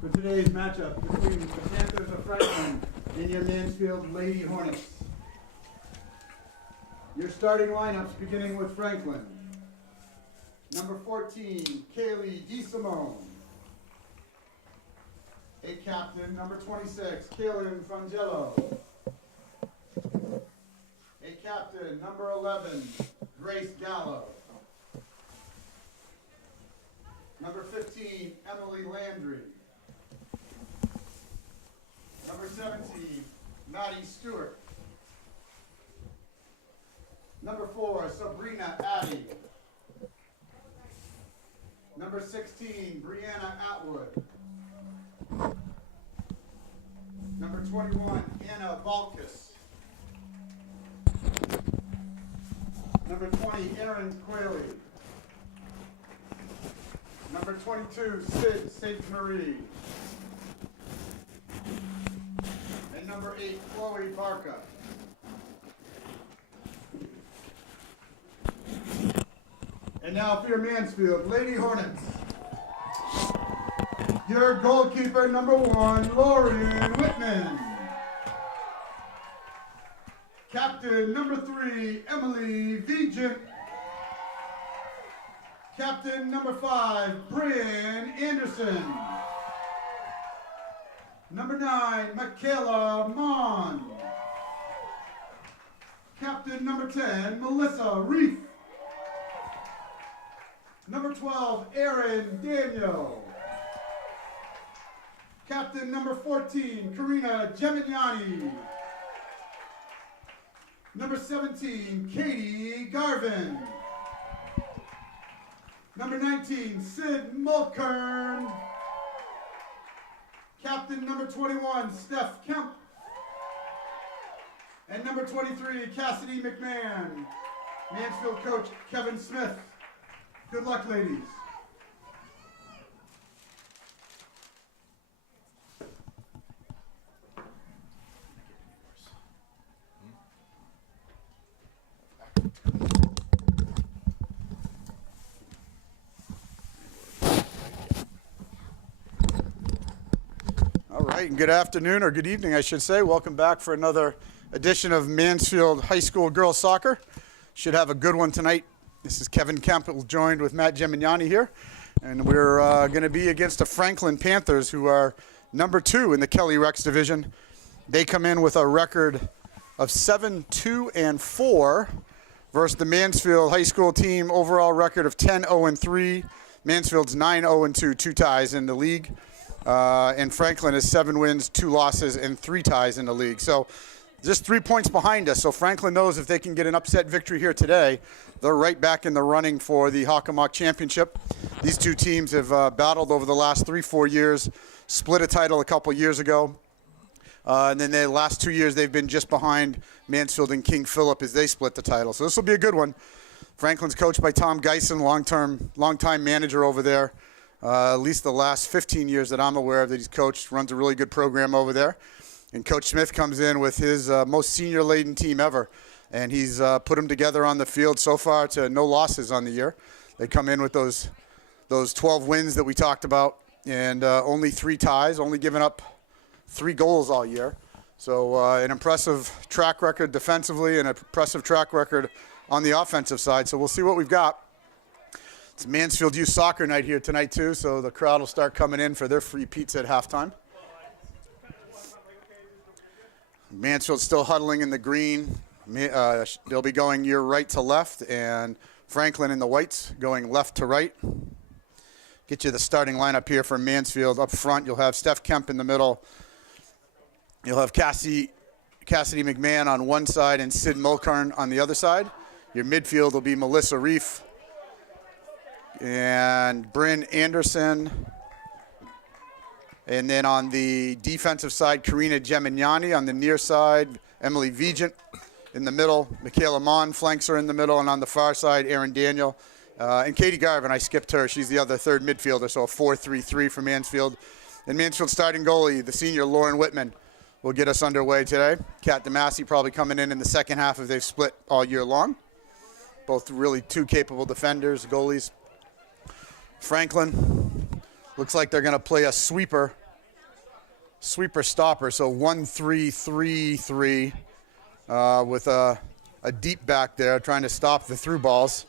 for today's matchup between the Panthers of Franklin and your Mansfield Lady Hornets. Your starting lineups beginning with Franklin. Number 14, Kaylee DeSimone. A captain, number 26, Kaylin Frangelo. A captain, number 11, Grace Gallo. Number 15, Emily Landry. Number 17, Maddie Stewart. Number 4, Sabrina Addy. Number 16, Brianna Atwood. Number 21, Anna Balkus. Number 20, Erin Quayle. Number 22, Sid St. Marie. And number 8, Chloe Barca. And now for your Mansfield Lady Hornets. Your goalkeeper, number 1, Lauren Whitman. Captain, number 3, Emily Vigent. Captain, number 5, Bryn Anderson. Number 9, Michaela Mon. Captain, number 10, Melissa Reef. Number 12, Erin Daniel. Captain number 14, Karina Gemignani. Number 17, Katie Garvin. Number 19, Sid Mulkern. Captain number 21, Steph Kemp. And number 23, Cassidy McMahon. Mansfield coach, Kevin Smith. Good luck, ladies. All right, and good afternoon, or good evening, I should say. Welcome back for another edition of Mansfield High School Girls Soccer. Should have a good one tonight. This is Kevin Kemp, joined with Matt Gemignani here. And we're going to be against the Franklin Panthers, who are number 2 in the Kelly Rex division. They come in with a record of 7-2-4 versus the Mansfield High School team overall record of 10-0-3. Mansfield's 9-0-2, 2 ties in the league. And Franklin is 7 wins, 2 losses, and 3 ties in the league. So just 3 points behind us. So Franklin knows if they can get an upset victory here today, they're right back in the running for the Hockomock Championship. These 2 teams have battled over the last 3-4 years, split a title a couple years ago. And then the last 2 years, they've been just behind Mansfield and King Philip as they split the title. So this will be a good one. Franklin's coached by Tom Geisen, long-time manager over there. At least the last 15 years that I'm aware of that he's coached, runs a really good program over there. And Coach Smith comes in with his most senior-laden team ever. And he's put them together on the field so far to no losses on the year. They come in with those 12 wins that we talked about and only 3 ties, only giving up 3 goals all year. So an impressive track record defensively and an impressive track record on the offensive side. So we'll see what we've got. It's Mansfield Youth Soccer Night here tonight, too, so the crowd will start coming in for their free pizza at halftime. Mansfield's still huddling in the green. They'll be going your right to left, and Franklin in the whites going left to right. Get you the starting lineup here for Mansfield. Up front, you'll have Steph Kemp in the middle. You'll have Cassidy McMahon on one side and Sid Mulkern on the other side. Your midfield will be Melissa Reef and Bryn Anderson. And then on the defensive side, Karina Gemignani. On the near side, Emily Vigent. In the middle, Michaela Mon flanks her in the middle. And on the far side, Erin Daniel. And Katie Garvin, I skipped her. She's the other third midfielder, so a 4-3-3 for Mansfield. And Mansfield starting goalie, the senior Lauren Whitman, will get us underway today. Kat DeMasi probably coming in the second half if they've split all year long. Both really 2 capable defenders, goalies. Franklin looks like they're going to play a sweeper sweeper stopper. So 1-3-3-3 with a deep back there trying to stop the through balls.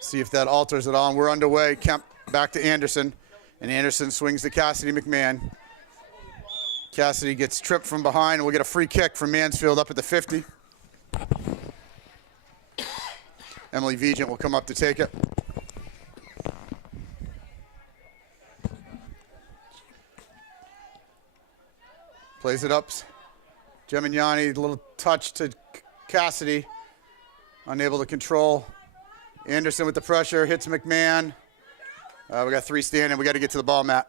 See if that alters it all. And we're underway. Kemp back to Anderson. And Anderson swings to Cassidy McMahon. Cassidy gets tripped from behind, and we'll get a free kick from Mansfield up at the 50. Emily Vigent will come up to take it. Plays it up. Gemignani, a little touch to Cassidy. Unable to control. Anderson with the pressure, hits McMahon. We got 3 standing. We got to get to the ball, Matt.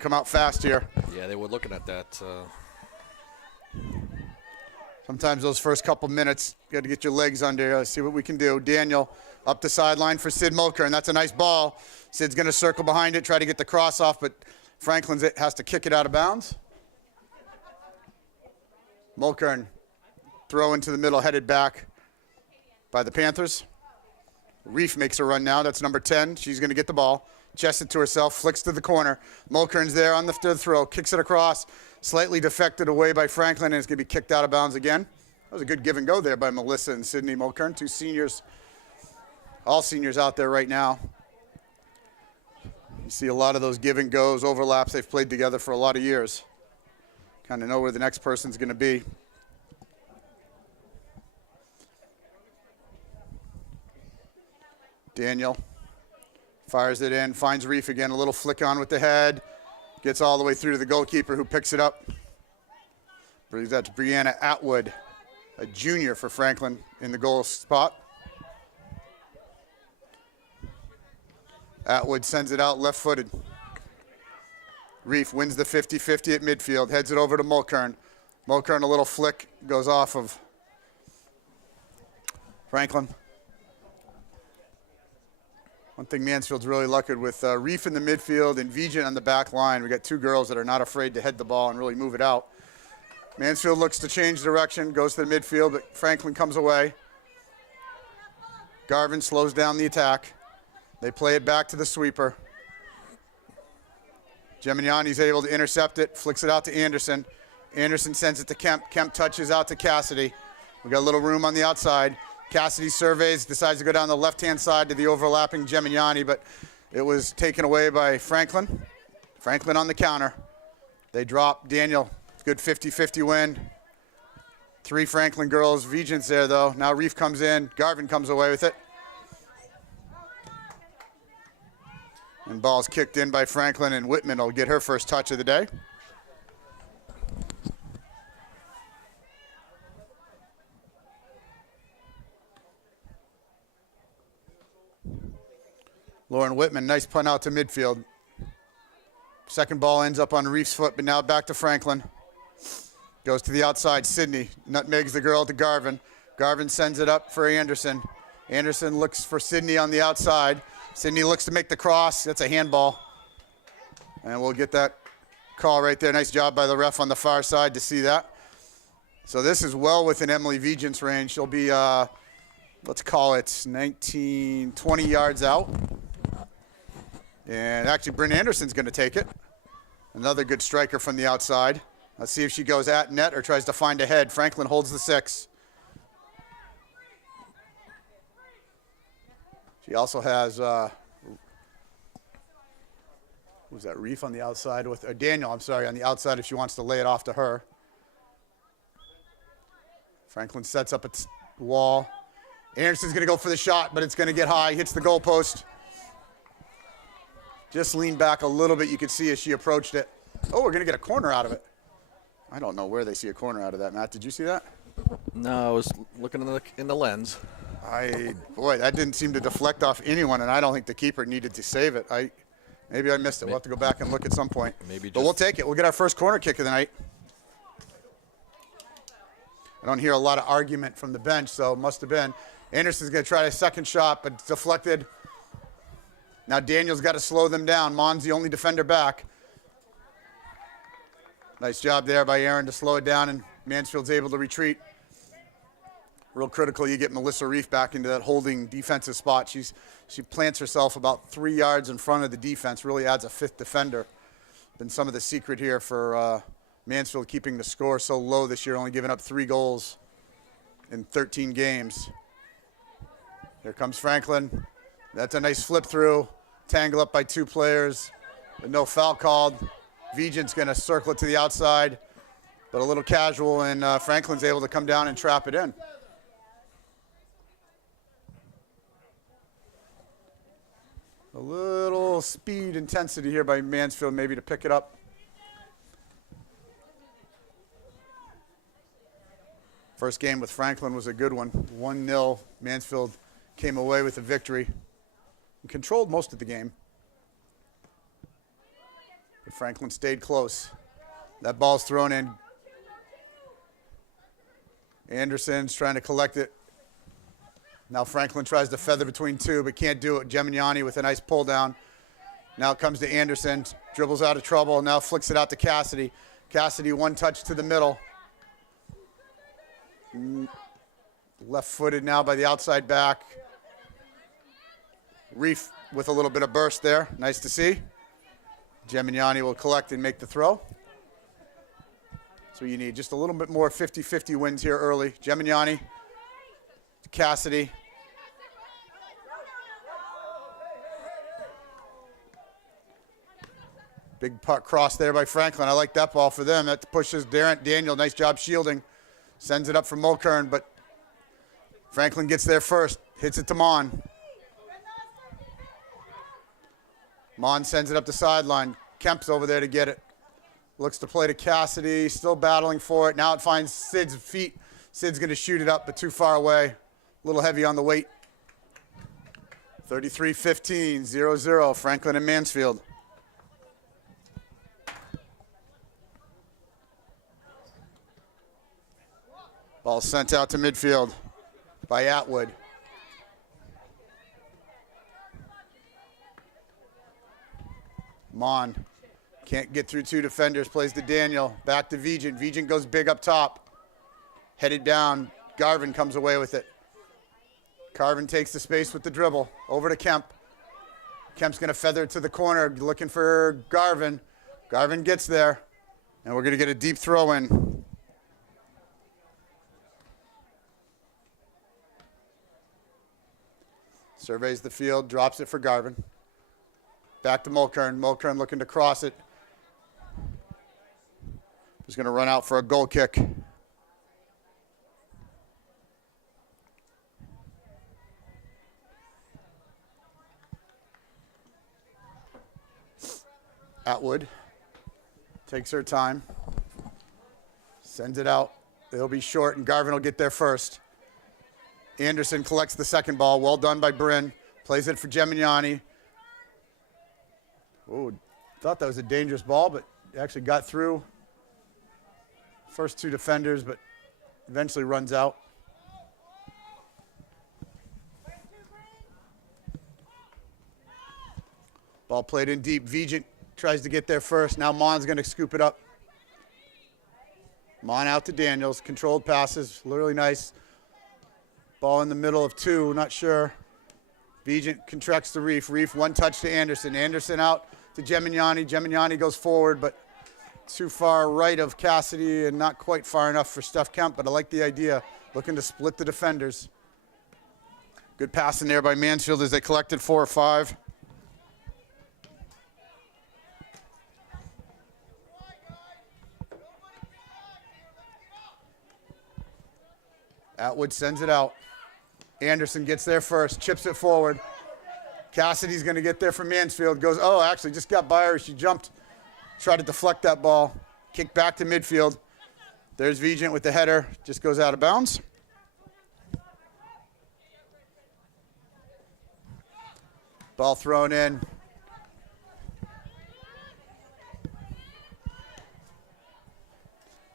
Come out fast here. Yeah, they were looking at that. Sometimes those first couple minutes, got to get your legs under, see what we can do. Daniel up the sideline for Sid Mulkern. That's a nice ball. Sid's going to circle behind it, try to get the cross off, but Franklin has to kick it out of bounds. Mulkern throw into the middle, headed back by the Panthers. Reef makes a run now. That's number 10. She's going to get the ball. Chests it to herself, flicks to the corner. Mulkern's there on the throw, kicks it across. Slightly deflected away by Franklin, and it's going to be kicked out of bounds again. That was a good give and go there by Melissa and Sydney Mulkern, 2 seniors, all seniors out there right now. You see a lot of those give and goes, overlaps. They've played together for a lot of years. Kind of know where the next person's going to be. Daniel fires it in, finds Reef again, a little flick on with the head. Gets all the way through to the goalkeeper who picks it up. Brings that to Brianna Atwood, a junior for Franklin in the goal spot. Atwood sends it out left-footed. Reef wins the 50-50 at midfield, heads it over to Mulkern. Mulkern, a little flick, goes off of Franklin. One thing Mansfield's really lucky with Reef in the midfield and Vigent on the back line. We got 2 girls that are not afraid to head the ball and really move it out. Mansfield looks to change direction, goes to the midfield, but Franklin comes away. Garvin slows down the attack. They play it back to the sweeper. Gemignani's able to intercept it, flicks it out to Anderson. Anderson sends it to Kemp. Kemp touches out to Cassidy. We got a little room on the outside. Cassidy surveys, decides to go down the left-hand side to the overlapping Gemignani, but it was taken away by Franklin. Franklin on the counter. They drop Daniel. Good 50-50 win. 3 Franklin girls. Vigent's there, though. Now Reef comes in. Garvin comes away with it. And ball's kicked in by Franklin, and Whitman will get her first touch of the day. Lauren Whitman, nice punt out to midfield. Second ball ends up on Reef's foot, but now back to Franklin. Goes to the outside, Sydney. Nutmegs the girl to Garvin. Garvin sends it up for Anderson. Anderson looks for Sydney on the outside. Sydney looks to make the cross. That's a handball. And we'll get that call right there. Nice job by the ref on the far side to see that. So this is well within Emily Vigent's range. She'll be, let's call it 19, 20 yards out. And actually, Bryn Anderson's going to take it. Another good striker from the outside. Let's see if she goes at net or tries to find a head. Franklin holds the 6. She also has, who's that, Reef on the outside with, or Daniel, I'm sorry, on the outside if she wants to lay it off to her. Franklin sets up its wall. Anderson's going to go for the shot, but it's going to get high, hits the goalpost. Just leaned back a little bit. You could see as she approached it. Oh, we're going to get a corner out of it. I don't know where they see a corner out of that, Matt. Did you see that? No, I was looking in the lens. Boy, that didn't seem to deflect off anyone, and I don't think the keeper needed to save it. Maybe I missed it. We'll have to go back and look at some point. But we'll take it. We'll get our first corner kick of the night. I don't hear a lot of argument from the bench, so it must have been. Anderson's going to try a second shot, but it's deflected. Now Daniel's got to slow them down. Mon's the only defender back. Nice job there by Aaron to slow it down, and Mansfield's able to retreat. Real critical you get Melissa Reef back into that holding defensive spot. She plants herself about 3 yards in front of the defense, really adds a 5th defender. Been some of the secret here for Mansfield keeping the score so low this year, only giving up 3 goals in 13 games. Here comes Franklin. That's a nice flip through. Tangle up by 2 players. But no foul called. Vigent's going to circle it to the outside. But a little casual, and Franklin's able to come down and trap it in. A little speed intensity here by Mansfield maybe to pick it up. First game with Franklin was a good one. 1-0. Mansfield came away with a victory and controlled most of the game. But Franklin stayed close. That ball's thrown in. Anderson's trying to collect it. Now Franklin tries to feather between 2, but can't do it. Geminiani with a nice pull down. Now it comes to Anderson. Dribbles out of trouble. Now flicks it out to Cassidy. Cassidy, 1 touch to the middle. Left-footed now by the outside back. Reef with a little bit of burst there. Nice to see. Geminiani will collect and make the throw. So you need just a little bit more 50-50 wins here early. Geminiani, Cassidy. Big puck cross there by Franklin. I like that ball for them. That pushes Daniel. Nice job shielding. Sends it up for Mulkern, but Franklin gets there first. Hits it to Mon. Mon sends it up the sideline. Kemp's over there to get it. Looks to play to Cassidy. Still battling for it. Now it finds Sid's feet. Sid's going to shoot it up, but too far away. A little heavy on the weight. 33-15, 0-0, Franklin and Mansfield. Ball sent out to midfield by Atwood. Mon can't get through 2 defenders, plays to Daniel. Back to Vigent. Vigent goes big up top. Headed down. Garvin comes away with it. Carvin takes the space with the dribble. Over to Kemp. Kemp's going to feather it to the corner, looking for Garvin. Garvin gets there, and we're going to get a deep throw in. Surveys the field, drops it for Garvin. Back to Mulkern. Mulkern looking to cross it. He's going to run out for a goal kick. Atwood takes her time. Sends it out. It'll be short, and Garvin will get there first. Anderson collects the second ball. Well done by Bryn. Plays it for Geminiani. Oh, thought that was a dangerous ball, but actually got through first 2 defenders, but eventually runs out. Ball played in deep. Vigent tries to get there first. Now Mon's going to scoop it up. Mon out to Daniels. Controlled passes. Really nice. Ball in the middle of 2. Not sure. Vigent contracts to Reef. Reef 1 touch to Anderson. Anderson out to Geminiani. Geminiani goes forward, but too far right of Cassidy and not quite far enough for Steph Kemp, but I like the idea. Looking to split the defenders. Good pass in there by Mansfield as they collected 4 or 5. Atwood sends it out. Anderson gets there first, chips it forward. Cassidy's going to get there for Mansfield. Goes, oh, actually just got by her. She jumped, tried to deflect that ball. Kick back to midfield. There's Vigent with the header. Just goes out of bounds. Ball thrown in.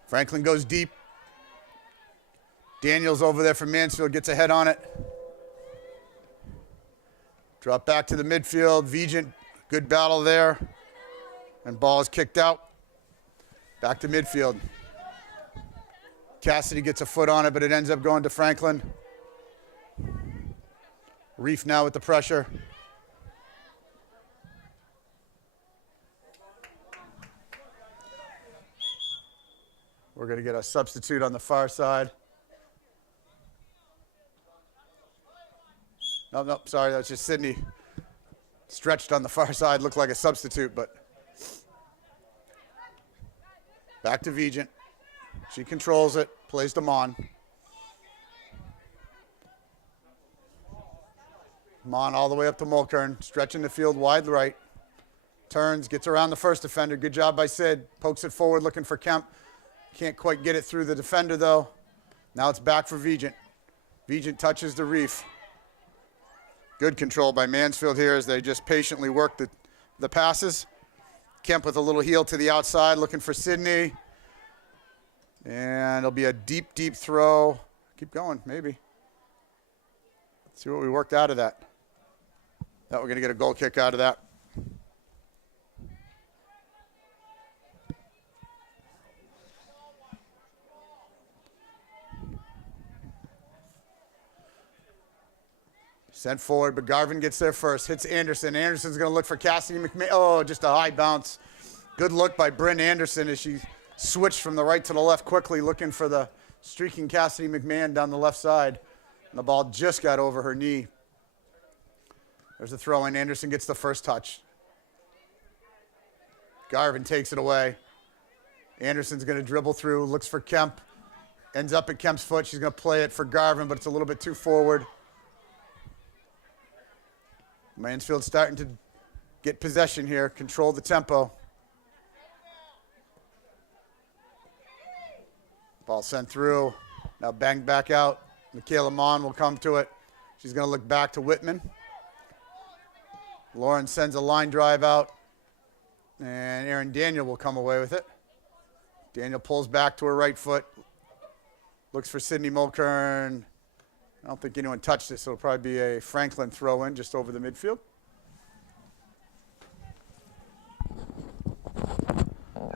Franklin goes deep. Daniels over there for Mansfield, gets a head on it. Drop back to the midfield. Vigent, good battle there. And ball is kicked out. Back to midfield. Cassidy gets a foot on it, but it ends up going to Franklin. Reef now with the pressure. We're going to get a substitute on the far side. No, sorry, that's just Sydney. Stretched on the far side, looked like a substitute, but back to Vigent. She controls it, plays them on. Mon all the way up to Mulkern, stretching the field wide right. Turns, gets around the first defender. Good job by Sid. Pokes it forward, looking for Kemp. Can't quite get it through the defender, though. Now it's back for Vigent. Vigent touches the reef. Good control by Mansfield here as they just patiently work the passes. Kemp with a little heel to the outside, looking for Sydney. And it'll be a deep, deep throw. Keep going, maybe. Let's see what we worked out of that. We're going to get a goal kick out of that. Sent forward, but Garvin gets there first. Hits Anderson. Anderson's going to look for Cassidy McMahon. Oh, just a high bounce. Good look by Bryn Anderson as she switched from the right to the left quickly, looking for the streaking Cassidy McMahon down the left side. And the ball just got over her knee. There's a throw in. Anderson gets the first touch. Garvin takes it away. Anderson's going to dribble through, looks for Kemp. Ends up at Kemp's foot. She's going to play it for Garvin, but it's a little bit too forward. Mansfield starting to get possession here, control the tempo. Ball sent through. Now banged back out. Michaela Mon will come to it. She's going to look back to Whitman. Lauren sends a line drive out. And Aaron Daniel will come away with it. Daniel pulls back to her right foot. Looks for Sydney Mulkern. I don't think anyone touched it, so it'll probably be a Franklin throw-in just over the midfield.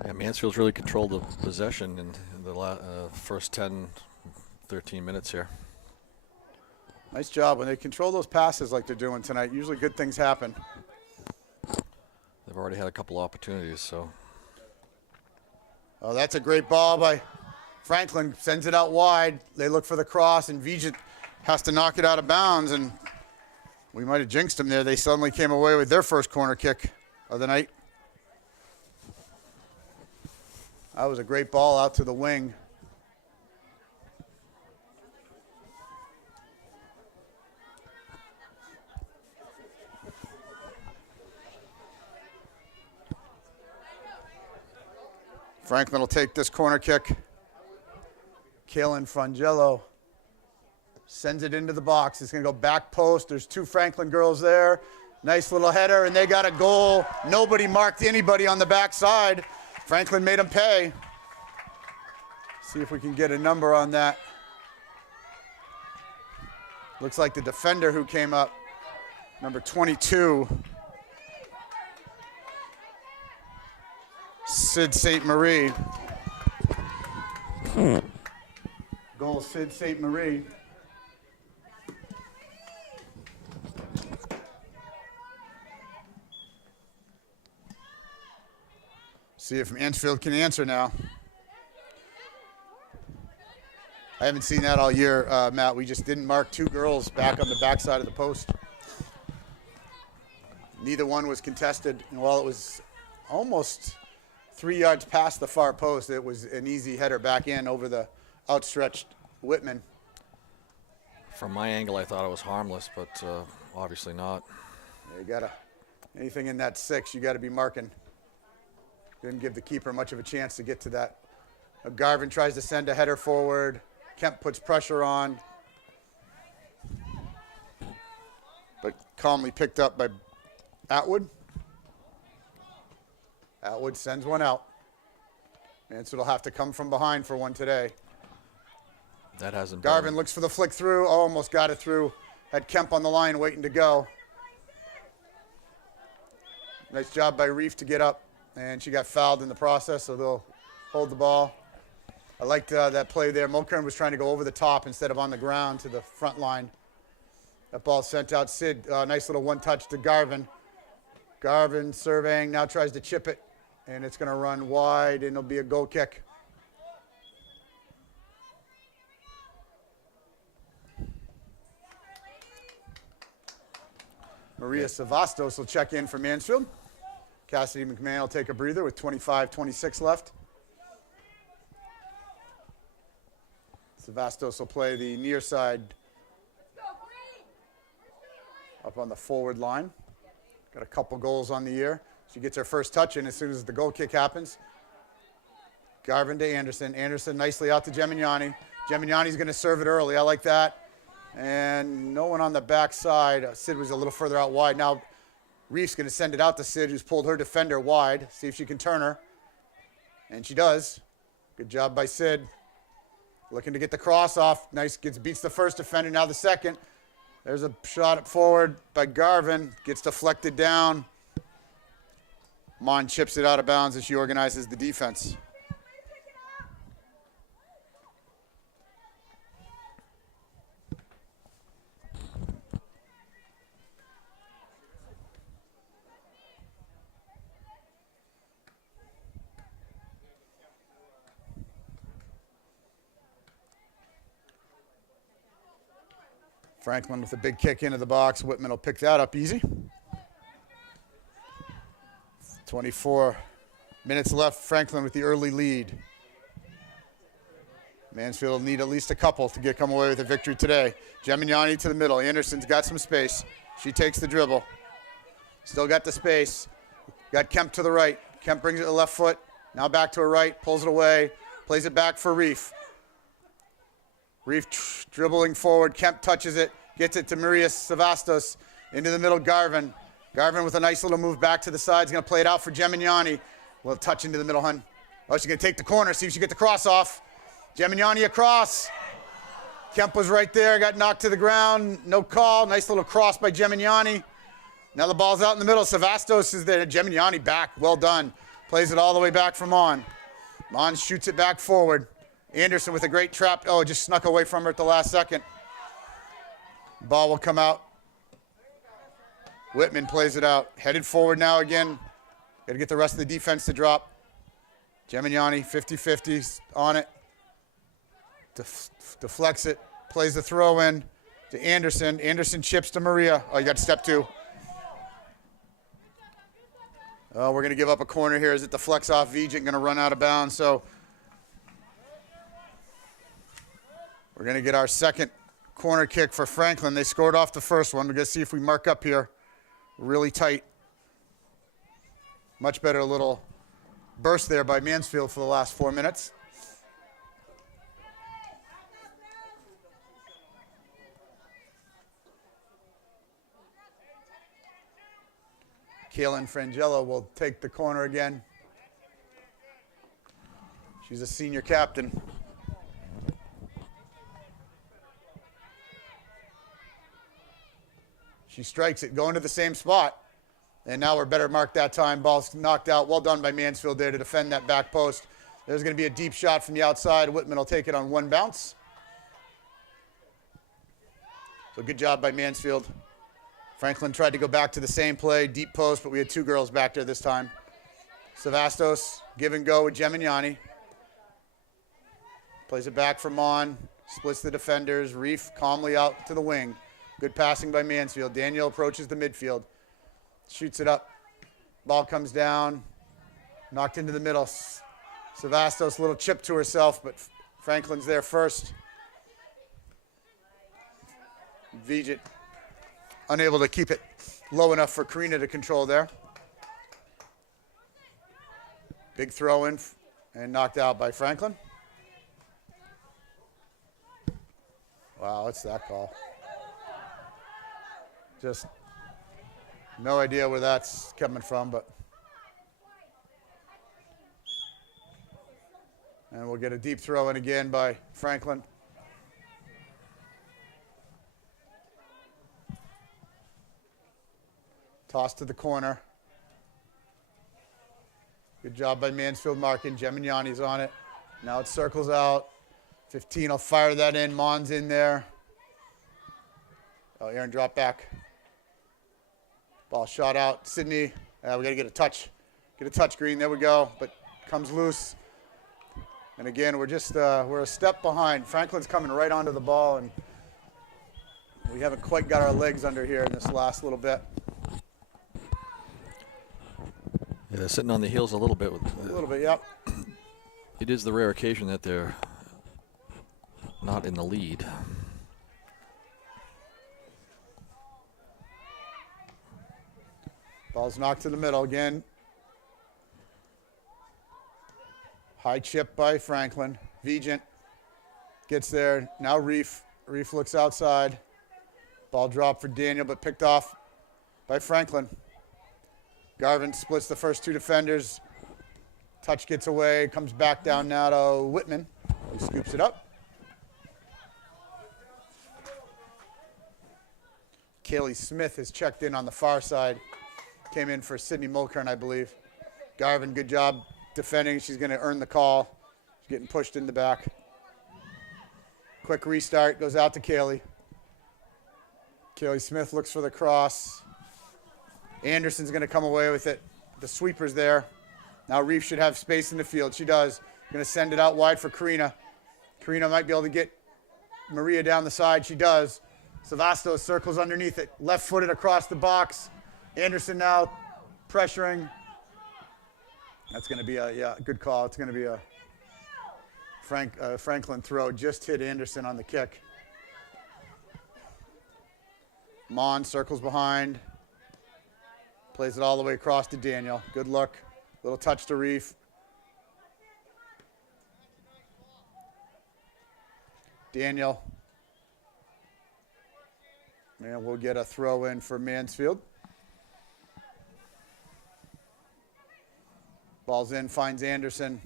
Yeah, Mansfield's really controlled the possession in the first 10, 13 minutes here. Nice job. When they control those passes like they're doing tonight, usually good things happen. They've already had a couple opportunities, so. Oh, that's a great ball by Franklin. Sends it out wide. They look for the cross, and Vigent has to knock it out of bounds, and we might have jinxed them there. They suddenly came away with their first corner kick of the night. That was a great ball out to the wing. Franklin will take this corner kick. Kaylin Frangello sends it into the box. It's going to go back post. There's two Franklin girls there. Nice little header, and they got a goal. Nobody marked anybody on the backside. Franklin made them pay. See if we can get a number on that. Looks like the defender who came up, number 22. Sid St. Marie. Goal, Sid St. Marie. See if Mansfield can answer now. I haven't seen that all year, Matt. We just didn't mark two girls back on the backside of the post. Neither one was contested. And while it was almost 3 yards past the far post, it was an easy header back in over the outstretched Whitman. From my angle, I thought it was harmless, but obviously not. You gotta, anything in that 6, you gotta be marking. Didn't give the keeper much of a chance to get to that. Garvin tries to send a header forward. Kemp puts pressure on. But calmly picked up by Atwood. Atwood sends one out. Mansfield will have to come from behind for one today. That hasn't Garvin been. looks for the flick through. Almost got it through. Had Kemp on the line waiting to go. Nice job by Reef to get up. And she got fouled in the process, so they'll hold the ball. I liked that play there. Mulkern was trying to go over the top instead of on the ground to the front line. That ball sent out Sid. Nice little one-touch to Garvin. Garvin surveying, now tries to chip it. And it's going to run wide, and it'll be a goal kick. Maria Savastos will check in for Mansfield. Cassidy McMahon will take a breather with 25-26 left. Savastos will play the near side up on the forward line. Got a couple goals on the year. She gets her first touch in as soon as the goal kick happens. Garvin to Anderson. Anderson nicely out to Gemignani. Gemignani's going to serve it early. I like that. And no one on the backside. Sid was a little further out wide. Now Reef's going to send it out to Sid, who's pulled her defender wide. See if she can turn her. And she does. Good job by Sid. Looking to get the cross off. Nice. Beats the first defender. Now the second. There's a shot up forward by Garvin. Gets deflected down. Mon chips it out of bounds as she organizes the defense. Franklin with a big kick into the box. Whitman will pick that up easy. 24 minutes left. Franklin with the early lead. Mansfield will need at least a couple to come away with a victory today. Gemignani to the middle. Anderson's got some space. She takes the dribble. Still got the space. Got Kemp to the right. Kemp brings it to the left foot. Now back to her right. Pulls it away. Plays it back for Reef. Reef dribbling forward. Kemp touches it. Gets it to Maria Savastos. Into the middle, Garvin. Garvin with a nice little move back to the side. He's going to play it out for Gemignani. A little touch into the middle, hun. Oh, she's going to take the corner. See if she can get the cross off. Gemignani across. Kemp was right there. Got knocked to the ground. No call. Nice little cross by Gemignani. Now the ball's out in the middle. Savastos is there. Gemignani back. Well done. Plays it all the way back for Mon. Mon shoots it back forward. Anderson with a great trap. Oh, just snuck away from her at the last second. Ball will come out. Whitman plays it out. Headed forward now again. Got to get the rest of the defense to drop. Gemignani, 50-50 on it. Deflects it. Plays the throw in to Anderson. Anderson chips to Maria. Oh, you got step two. Oh, we're going to give up a corner here as it deflects off Vijay. Going to run out of bounds. So we're going to get our second corner kick for Franklin. They scored off the first one. We're going to see if we mark up here. Really tight. Much better little burst there by Mansfield for the last 4 minutes. Kaylin Frangella will take the corner again. She's a senior captain. She strikes it, going to the same spot. And now we're better marked that time. Ball's knocked out. Well done by Mansfield there to defend that back post. There's going to be a deep shot from the outside. Whitman will take it on one bounce. So good job by Mansfield. Franklin tried to go back to the same play, deep post, but we had two girls back there this time. Savastos, give and go with Gemignani. Plays it back for Mon. Splits the defenders. Reef calmly out to the wing. Good passing by Mansfield. Daniel approaches the midfield. Shoots it up. Ball comes down. Knocked into the middle. Savastos, a little chip to herself, but Franklin's there first. Vijay unable to keep it low enough for Karina to control there. Big throw in and knocked out by Franklin. Wow, what's that call? Just no idea where that's coming from, but. And we'll get a deep throw in again by Franklin. Toss to the corner. Good job by Mansfield marking. Gemignani's on it. Now it circles out. 15 will fire that in. Mon's in there. Oh, Aaron drop back. Ball shot out. Sydney. We got to get a touch. Get a touch, Green. There we go. But comes loose. And again, we're a step behind. Franklin's coming right onto the ball, and we haven't quite got our legs under here in this last little bit. Yeah, they're sitting on the heels a little bit. A little bit, yep. It is the rare occasion that they're not in the lead. Ball's knocked to the middle again. High chip by Franklin. Vigent gets there. Now Reef. Reef looks outside. Ball dropped for Daniel, but picked off by Franklin. Garvin splits the first two defenders. Touch gets away. Comes back down now to Whitman. He scoops it up. Kaylee Smith is checked in on the far side. Came in for Sydney Mulkern, I believe. Garvin, good job defending. She's going to earn the call. She's getting pushed in the back. Quick restart. Goes out to Kaylee. Kaylee Smith looks for the cross. Anderson's going to come away with it. The sweeper's there. Now Reef should have space in the field. She does. Going to send it out wide for Karina. Karina might be able to get Maria down the side. She does. Savastos circles underneath it. Left-footed across the box. Anderson now pressuring. That's going to be a good call. It's going to be a Franklin throw. Just hit Anderson on the kick. Mon circles behind. Plays it all the way across to Daniel. Good look. Little touch to Reef. Daniel. And we'll get a throw in for Mansfield. Ball's in, finds Anderson.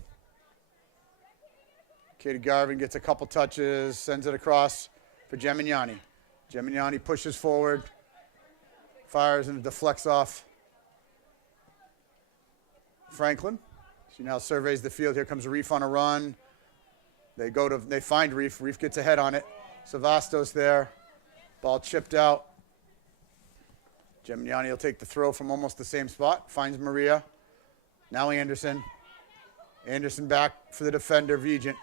Katie Garvin gets a couple touches, sends it across for Gemignani. Gemignani pushes forward, fires and deflects off Franklin. She now surveys the field. Here comes Reef on a run. They find Reef. Reef gets ahead on it. Savastos there. Ball chipped out. Gemignani will take the throw from almost the same spot. Finds Maria. Now Anderson. Anderson back for the defender, Vigent.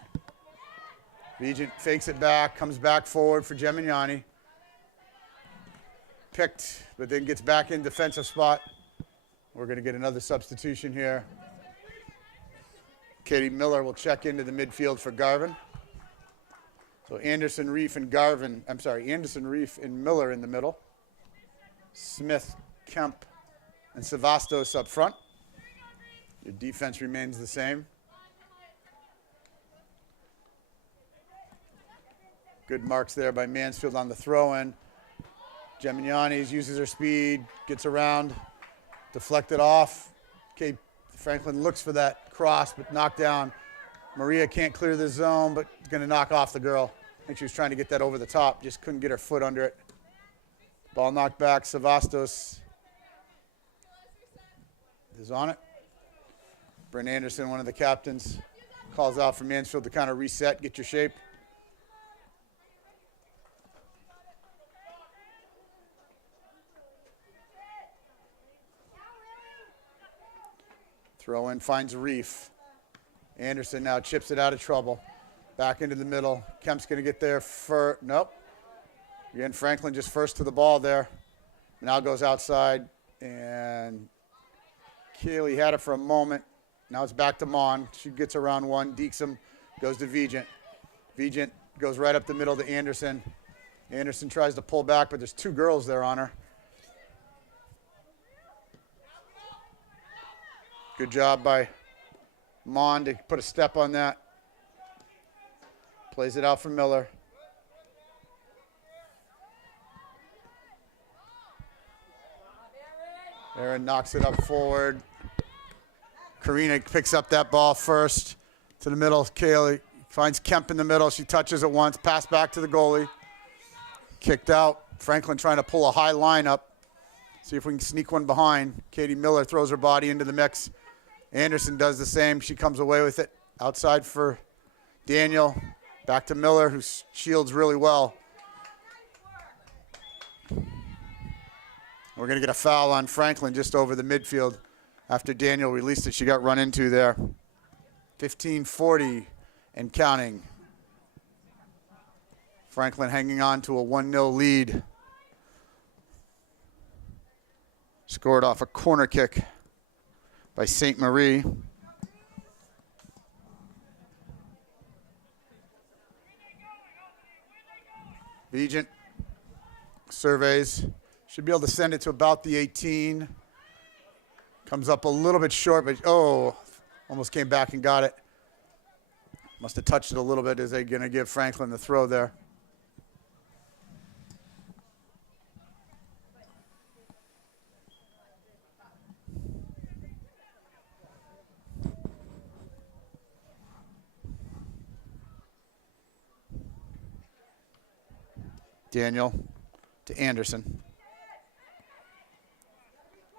Vigent fakes it back, comes back forward for Gemignani. Picked, but then gets back in defensive spot. We're going to get another substitution here. Katie Miller will check into the midfield for Garvin. So Anderson, Reef, and Anderson, Reef, and Miller in the middle. Smith, Kemp, and Savastos up front. Your defense remains the same. Good marks there by Mansfield on the throw-in. Gemignani uses her speed, gets around, deflected off. Okay, Franklin looks for that cross, but knocked down. Maria can't clear the zone, but going to knock off the girl. I think she was trying to get that over the top, just couldn't get her foot under it. Ball knocked back. Savastos is on it. Bryn Anderson, one of the captains, calls out for Mansfield to kind of reset, get your shape. Throw in, finds Reef. Anderson now chips it out of trouble. Back into the middle. Kemp's going to get there for, nope. Again, Franklin just first to the ball there. Now goes outside, and Kaylee had it for a moment. Now it's back to Mon. She gets around one, dekes him, goes to Vigent. Vigent goes right up the middle to Anderson. Anderson tries to pull back, but there's two girls there on her. Good job by Mon to put a step on that. Plays it out for Miller. Aaron knocks it up forward. Karina picks up that ball first to the middle. Kaylee finds Kemp in the middle. She touches it once. Pass back to the goalie. Kicked out. Franklin trying to pull a high line up. See if we can sneak one behind. Katie Miller throws her body into the mix. Anderson does the same. She comes away with it. Outside for Daniel. Back to Miller, who shields really well. We're going to get a foul on Franklin just over the midfield after Daniel released it. She got run into there. 15:40 and counting. Franklin hanging on to a 1-0 lead. Scored off a corner kick by St. Marie. Vigent surveys. Should be able to send it to about the 18. Comes up a little bit short, but oh, almost came back and got it. Must have touched it a little bit as they're going to give Franklin the throw there. Daniel to Anderson.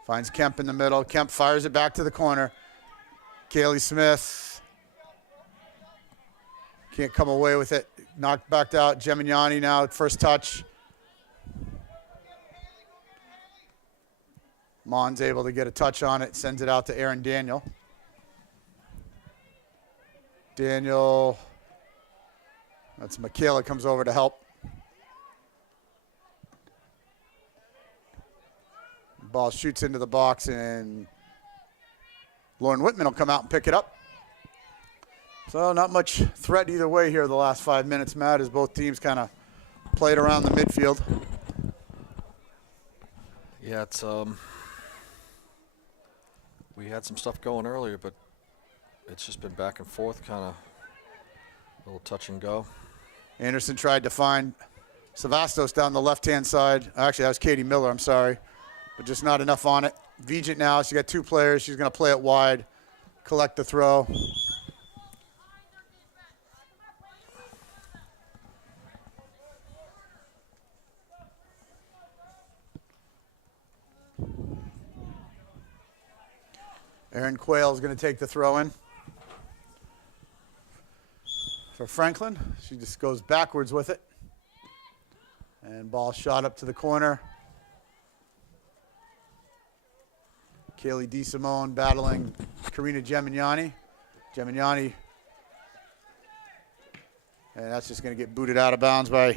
Finds Kemp in the middle. Kemp fires it back to the corner. Kaylee Smith can't come away with it. Knocked back out. Gemignani now, first touch. Mon's able to get a touch on it. Sends it out to Aaron Daniel. Daniel, that's Michaela comes over to help. Ball shoots into the box, and Lauren Whitman will come out and pick it up. So not much threat either way here the last 5 minutes, Matt, as both teams kind of played around the midfield. Yeah, it's we had some stuff going earlier, but it's just been back and forth, kind of a little touch and go. Anderson tried to find Savastos down the left-hand side. Actually, that was Katie Miller, I'm sorry. But just not enough on it. Vigent now, she's got two players. She's going to play it wide, collect the throw. Erin Quayle is going to take the throw in. For Franklin, she just goes backwards with it. And ball shot up to the corner. Kaylee DeSimone battling Karina Gemignani. Gemignani, and that's just going to get booted out of bounds by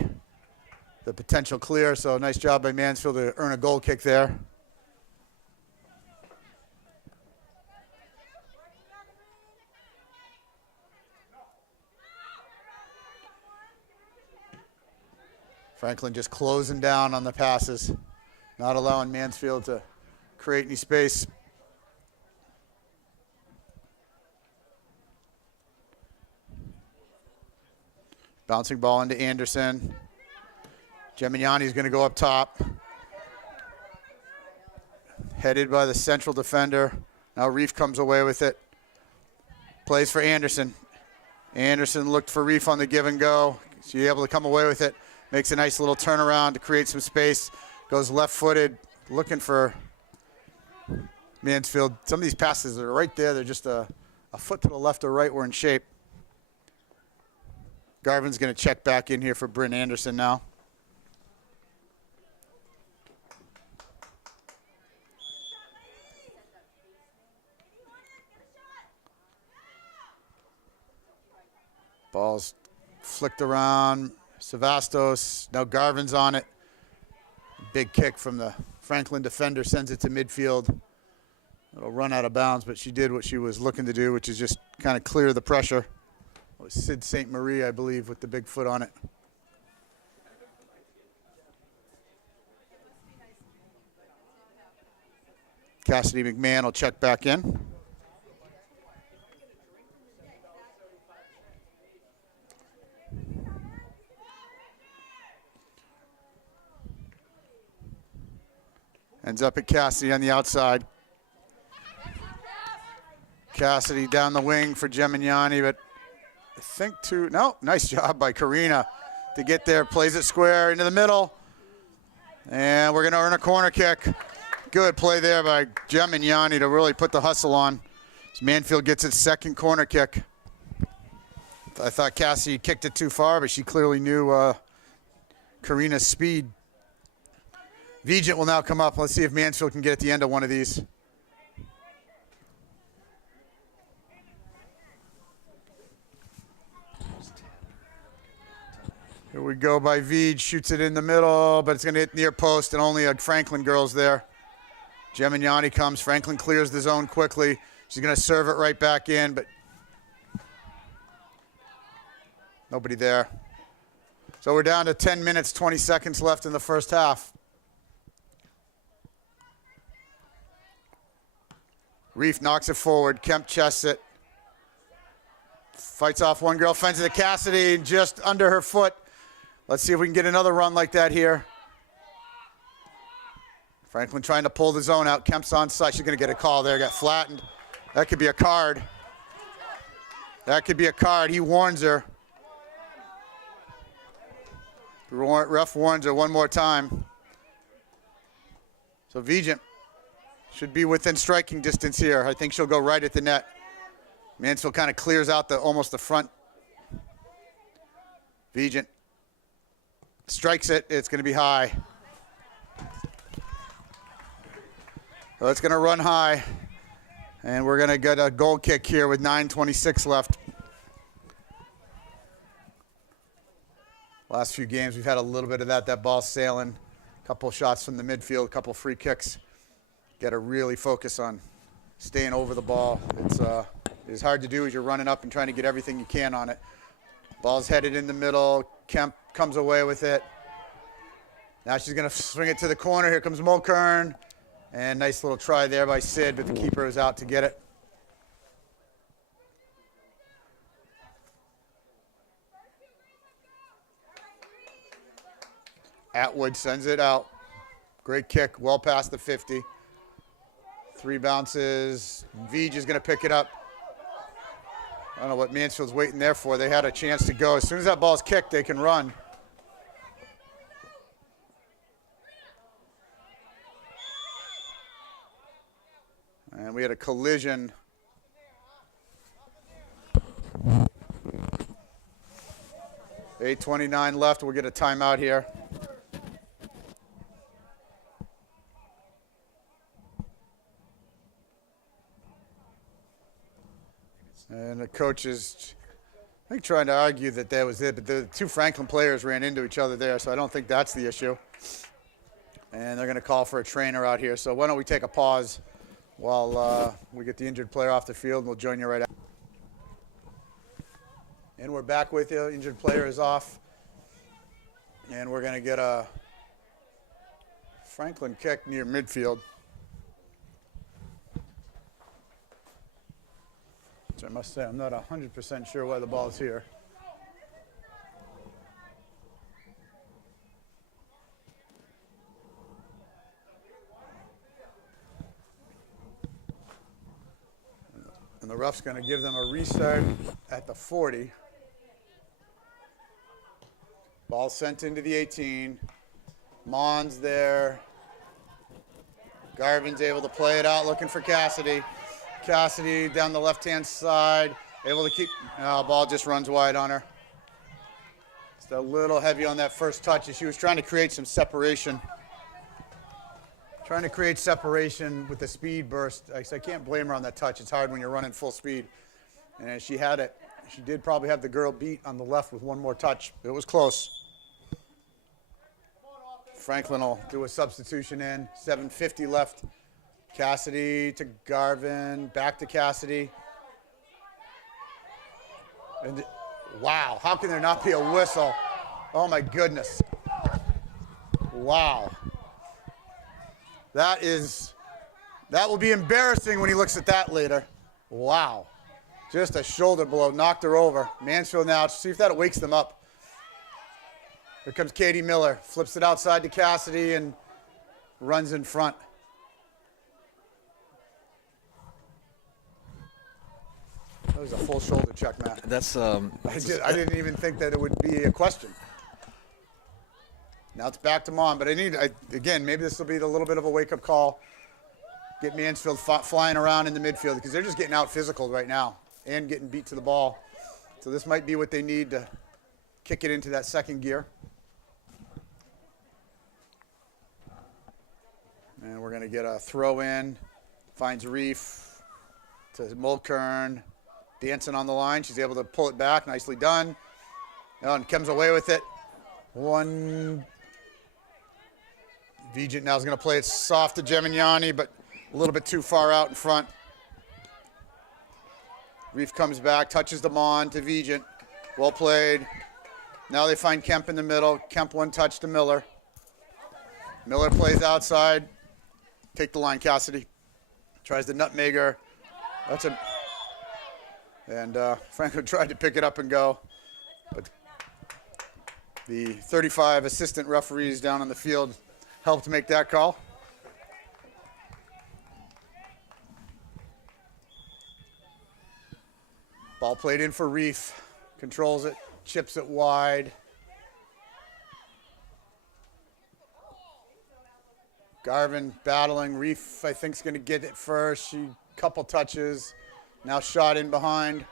the potential clear. So nice job by Mansfield to earn a goal kick there. Franklin just closing down on the passes, not allowing Mansfield to create any space. Bouncing ball into Anderson. Gemignani is going to go up top. Headed by the central defender. Now Reef comes away with it. Plays for Anderson. Anderson looked for Reef on the give and go. She's able to come away with it. Makes a nice little turnaround to create some space. Goes left-footed, looking for Mansfield. Some of these passes are right there. They're just a foot to the left or right. We're in shape. Garvin's going to check back in here for Bryn Anderson now. Ball's flicked around. Savastos, now Garvin's on it. Big kick from the Franklin defender, sends it to midfield. It'll run out of bounds, but she did what she was looking to do, which is just kind of clear the pressure. It was Sid St. Marie, I believe, with the big foot on it. Cassidy McMahon will check back in. Ends up at Cassidy on the outside. Cassidy down the wing for Gemignani, but I think nice job by Karina to get there. Plays it square into the middle. And we're going to earn a corner kick. Good play there by Gemignani to really put the hustle on. As Mansfield gets its second corner kick. I thought Cassidy kicked it too far, but she clearly knew Karina's speed. Vigent will now come up. Let's see if Mansfield can get at the end of one of these. Here we go by Vij. Shoots it in the middle, but it's going to hit near post, and only a Franklin girl's there. Gemignani comes. Franklin clears the zone quickly. She's going to serve it right back in, but nobody there. So we're down to 10 minutes, 20 seconds left in the first half. Reef knocks it forward. Kemp chests it. Fights off one girl, fends it to Cassidy, just under her foot. Let's see if we can get another run like that here. Franklin trying to pull the zone out. Kemp's on side. She's going to get a call there. Got flattened. That could be a card. That could be a card. He warns her. The ref warns her one more time. So Vigent should be within striking distance here. I think she'll go right at the net. Mansfield kind of clears out almost the front. Vigent strikes it. It's going to be high. So it's going to run high. And we're going to get a goal kick here with 9:26 left. Last few games, we've had a little bit of that. That ball sailing. A couple shots from the midfield, a couple free kicks. Got to really focus on staying over the ball. It's hard to do as you're running up and trying to get everything you can on it. Ball's headed in the middle. Kemp comes away with it. Now she's going to swing it to the corner. Here comes Mulkern. And nice little try there by Sid, but the keeper is out to get it. Atwood sends it out. Great kick, well past the 50. 3 bounces. Vij is going to pick it up. I don't know what Mansfield's waiting there for. They had a chance to go. As soon as that ball's kicked, they can run. And we had a collision. $8:29 left. We'll get a timeout here. And the coach is, I think, trying to argue that that was it, but the 2 Franklin players ran into each other there, so I don't think that's the issue. And they're going to call for a trainer out here. So why don't we take a pause while we get the injured player off the field, and we'll join you right after. And we're back with you. Injured player is off. And we're going to get a Franklin kick near midfield. Which I must say, I'm not 100% sure why the ball's here. And the ref's going to give them a restart at the 40. Ball sent into the 18. Mons there. Garvin's able to play it out, looking for Cassidy. Cassidy down the left-hand side, able to keep, ball just runs wide on her. Just a little heavy on that first touch as she was trying to create some separation. Trying to create separation with the speed burst. I can't blame her on that touch. It's hard when you're running full speed. And as she had it, she did probably have the girl beat on the left with one more touch. It was close. Franklin will do a substitution in. 7:50 left. Cassidy to Garvin, back to Cassidy. And wow, how can there not be a whistle? Oh my goodness. Wow. That will be embarrassing when he looks at that later. Wow. Just a shoulder blow, knocked her over. Mansfield now, see if that wakes them up. Here comes Katie Miller, flips it outside to Cassidy and runs in front. That was a full shoulder check, Matt. That's I didn't even think that it would be a question. Now it's back to Mon, but again, maybe this will be a little bit of a wake-up call. Get Mansfield flying around in the midfield because they're just getting out physical right now and getting beat to the ball. So this might be what they need to kick it into that second gear. And we're going to get a throw in. Finds Reef to Mulkern. Dancing on the line. She's able to pull it back. Nicely done. And comes away with it. Vigent now is going to play it soft to Gemignani, but a little bit too far out in front. Reef comes back, touches them on to Vigent. Well played. Now they find Kemp in the middle. Kemp one touch to Miller. Miller plays outside. Take the line, Cassidy. Tries the nutmegger. That's a... And Franklin tried to pick it up and go. But the 35 assistant referees down on the field helped make that call. Ball played in for Reef. Controls it, chips it wide. Garvin battling. Reef, I think, is going to get it first. She couple touches. Now shot in behind.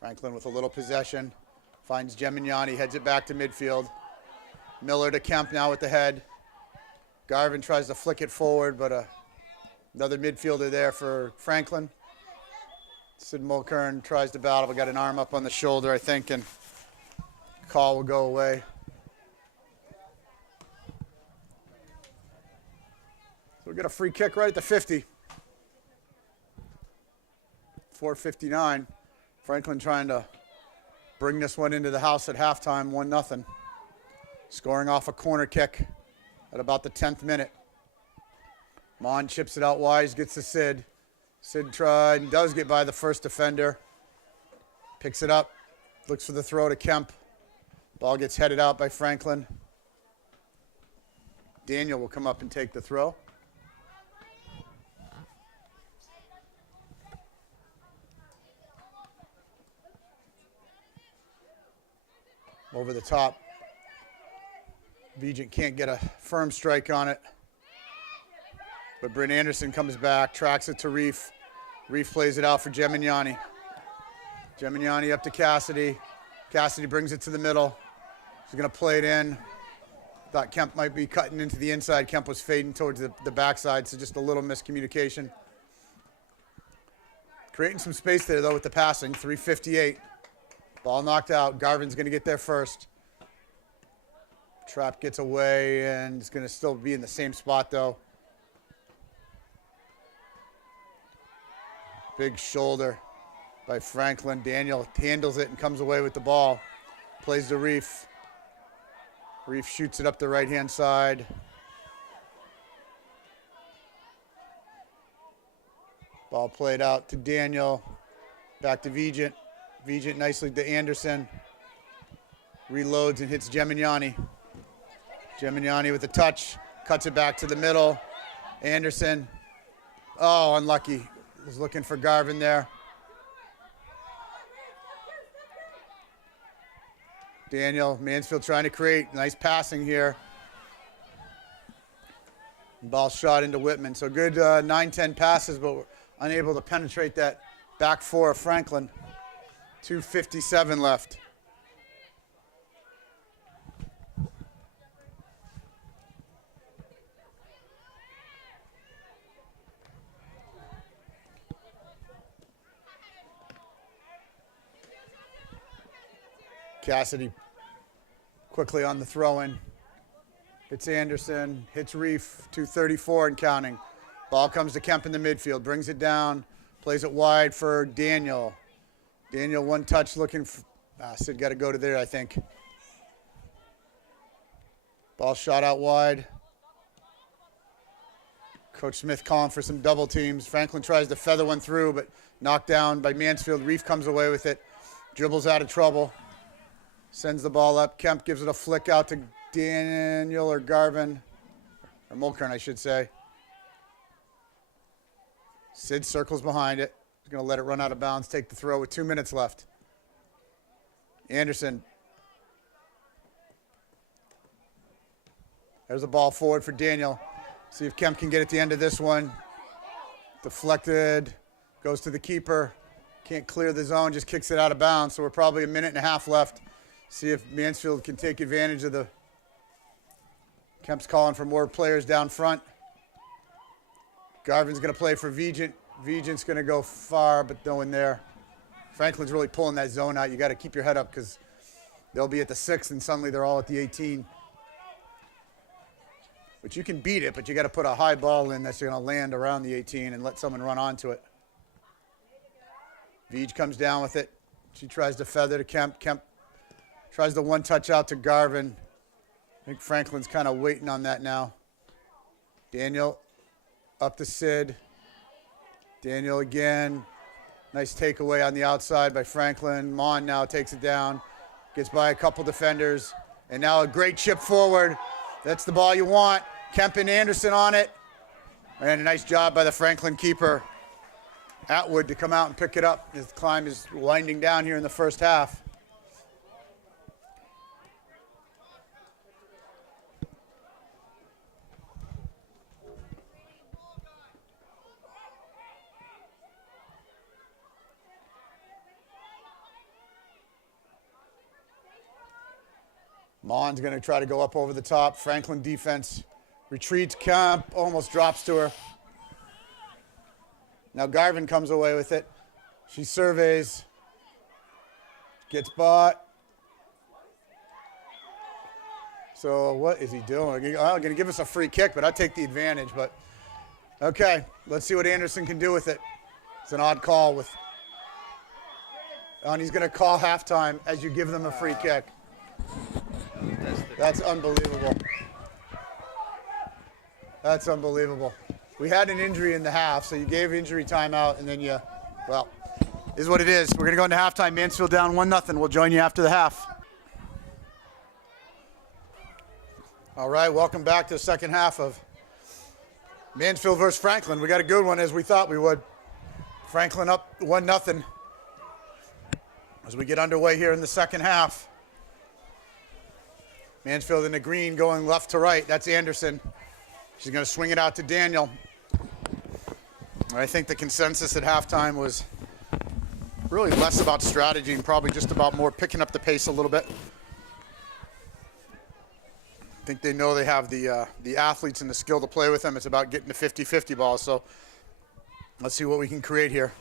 Franklin with a little possession. Finds Gemignani, heads it back to midfield. Miller to Kemp now with the head. Garvin tries to flick it forward, but another midfielder there for Franklin. Sid Mulkern tries to battle, but got an arm up on the shoulder, I think, and call will go away. So we get a free kick right at the 50. 4:59. Franklin trying to bring this one into the house at halftime, 1-0. Scoring off a corner kick at about the 10th minute. Mon chips it out wide, gets to Sid. Sid tried and does get by the first defender. Picks it up, looks for the throw to Kemp. Ball gets headed out by Franklin. Daniel will come up and take the throw. Over the top. Vigent can't get a firm strike on it. But Bryn Anderson comes back, tracks it to Reef. Reef plays it out for Gemignani. Gemignani up to Cassidy. Cassidy brings it to the middle. She's going to play it in. Thought Kemp might be cutting into the inside. Kemp was fading towards the backside, so just a little miscommunication. Creating some space there, though, with the passing. 3:58. Ball knocked out. Garvin's going to get there first. Trap gets away, and it's going to still be in the same spot, though. Big shoulder by Franklin. Daniel handles it and comes away with the ball. Plays to Reef. Reef shoots it up the right-hand side. Ball played out to Daniel. Back to Vigent. Vigent nicely to Anderson. Reloads and hits Gemignani. Gemignani with a touch. Cuts it back to the middle. Anderson. Oh, unlucky. Was looking for Garvin there. Daniel, Mansfield trying to create. Nice passing here. Ball shot into Whitman. So good 9-10 passes, but we're unable to penetrate that back four of Franklin. 2:57 left. Cassidy quickly on the throw-in. Hits Anderson, hits Reef, 2:34 and counting. Ball comes to Kemp in the midfield, brings it down, plays it wide for Daniel. Daniel, one touch looking for, Sid got to go to there, I think. Ball shot out wide. Coach Smith calling for some double teams. Franklin tries to feather one through, but knocked down by Mansfield. Reef comes away with it, dribbles out of trouble. Sends the ball up. Kemp gives it a flick out to Daniel or Garvin, or Mulkern, I should say. Sid circles behind it. He's going to let it run out of bounds, take the throw with 2 minutes left. Anderson. There's a ball forward for Daniel. See if Kemp can get at the end of this one. Deflected. Goes to the keeper. Can't clear the zone, just kicks it out of bounds. So we're probably a minute and a half left. See if Mansfield can take advantage of the... Kemp's calling for more players down front. Garvin's going to play for Vigent. Vigent's going to go far, but no one there. Franklin's really pulling that zone out. You got to keep your head up because they'll be at the 6 and suddenly they're all at the 18. But you can beat it, but you got to put a high ball in that's going to land around the 18 and let someone run onto it. Vij comes down with it. She tries to feather to Kemp. Kemp tries the one touch out to Garvin. I think Franklin's kind of waiting on that now. Daniel up to Sid. Daniel again. Nice takeaway on the outside by Franklin. Mon now takes it down. Gets by a couple defenders. And now a great chip forward. That's the ball you want. Kemp and Anderson on it. And a nice job by the Franklin keeper, Atwood, to come out and pick it up. His climb is winding down here in the first half. Mon's going to try to go up over the top. Franklin defense retreats. Kemp almost drops to her. Now Garvin comes away with it. She surveys. Gets bought. So what is he doing? Going to give us a free kick, but I'll take the advantage. But okay, let's see what Anderson can do with it. It's an odd call with. And he's going to call halftime as you give them a free kick. That's unbelievable. That's unbelievable. We had an injury in the half, so you gave injury timeout, and then you, well, is what it is. We're going to go into halftime. Mansfield down 1-0. We'll join you after the half. All right, welcome back to the second half of Mansfield versus Franklin. We got a good one, as we thought we would. Franklin up 1-0 as we get underway here in the second half. Mansfield in the green going left to right. That's Anderson. She's going to swing it out to Daniel. I think the consensus at halftime was really less about strategy and probably just about more picking up the pace a little bit. I think they know they have the athletes and the skill to play with them. It's about getting the 50-50 ball. So let's see what we can create here.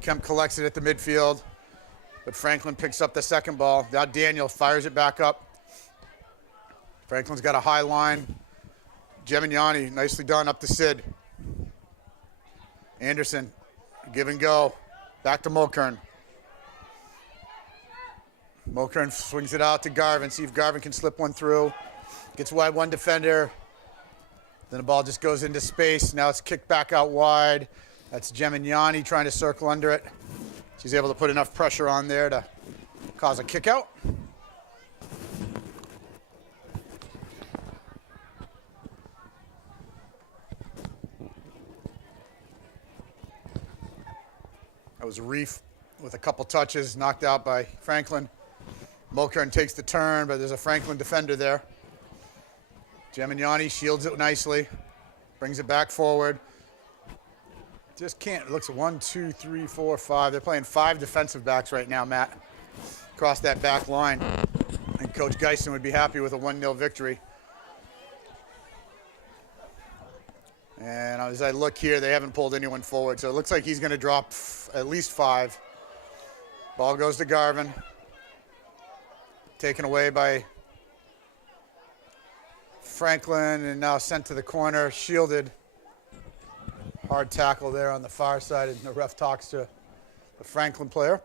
Kemp collects it at the midfield, but Franklin picks up the second ball. Now Daniel fires it back up. Franklin's got a high line. Gemignani, nicely done, up to Sid. Anderson, give and go. Back to Mulkern. Mulkern swings it out to Garvin. See if Garvin can slip one through. Gets wide one defender. Then the ball just goes into space. Now it's kicked back out wide. That's Gemignani trying to circle under it. She's able to put enough pressure on there to cause a kick out. That was Reef with a couple touches, knocked out by Franklin. Mulkern takes the turn, but there's a Franklin defender there. Gemignani shields it nicely, brings it back forward. Just can't, it looks at 1, 2, 3, 4, 5. They're playing 5 defensive backs right now, Matt, across that back line. And Coach Geisen would be happy with a 1-0 victory. And as I look here, they haven't pulled anyone forward, so it looks like he's going to drop at least 5. Ball goes to Garvin. Taken away by Franklin and now sent to the corner, shielded. Hard tackle there on the far side, and the ref talks to the Franklin player.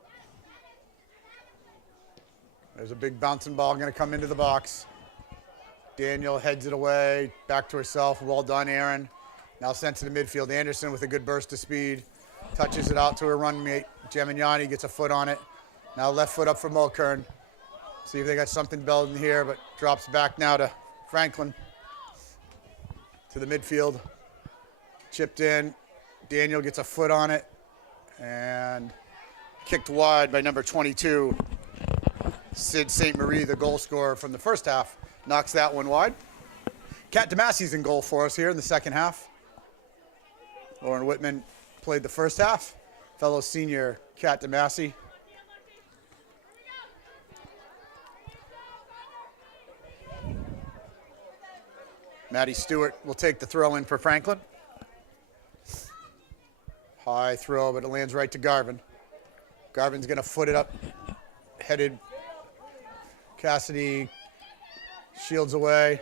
There's a big bouncing ball going to come into the box. Daniel heads it away, back to herself. Well done, Aaron. Now sent to the midfield. Anderson with a good burst of speed. Touches it out to her run mate. Gemignani gets a foot on it. Now left foot up for Mulkern. See if they got something building here, but drops back now to Franklin. To the midfield. Chipped in. Daniel gets a foot on it. And kicked wide by number 22. Sid St. Marie, the goal scorer from the first half, knocks that one wide. Kat Demassie's in goal for us here in the second half. Lauren Whitman played the first half. Fellow senior Kat Demassie. Maddie Stewart will take the throw in for Franklin. High throw, but it lands right to Garvin. Garvin's going to foot it up. Headed. Cassidy shields away.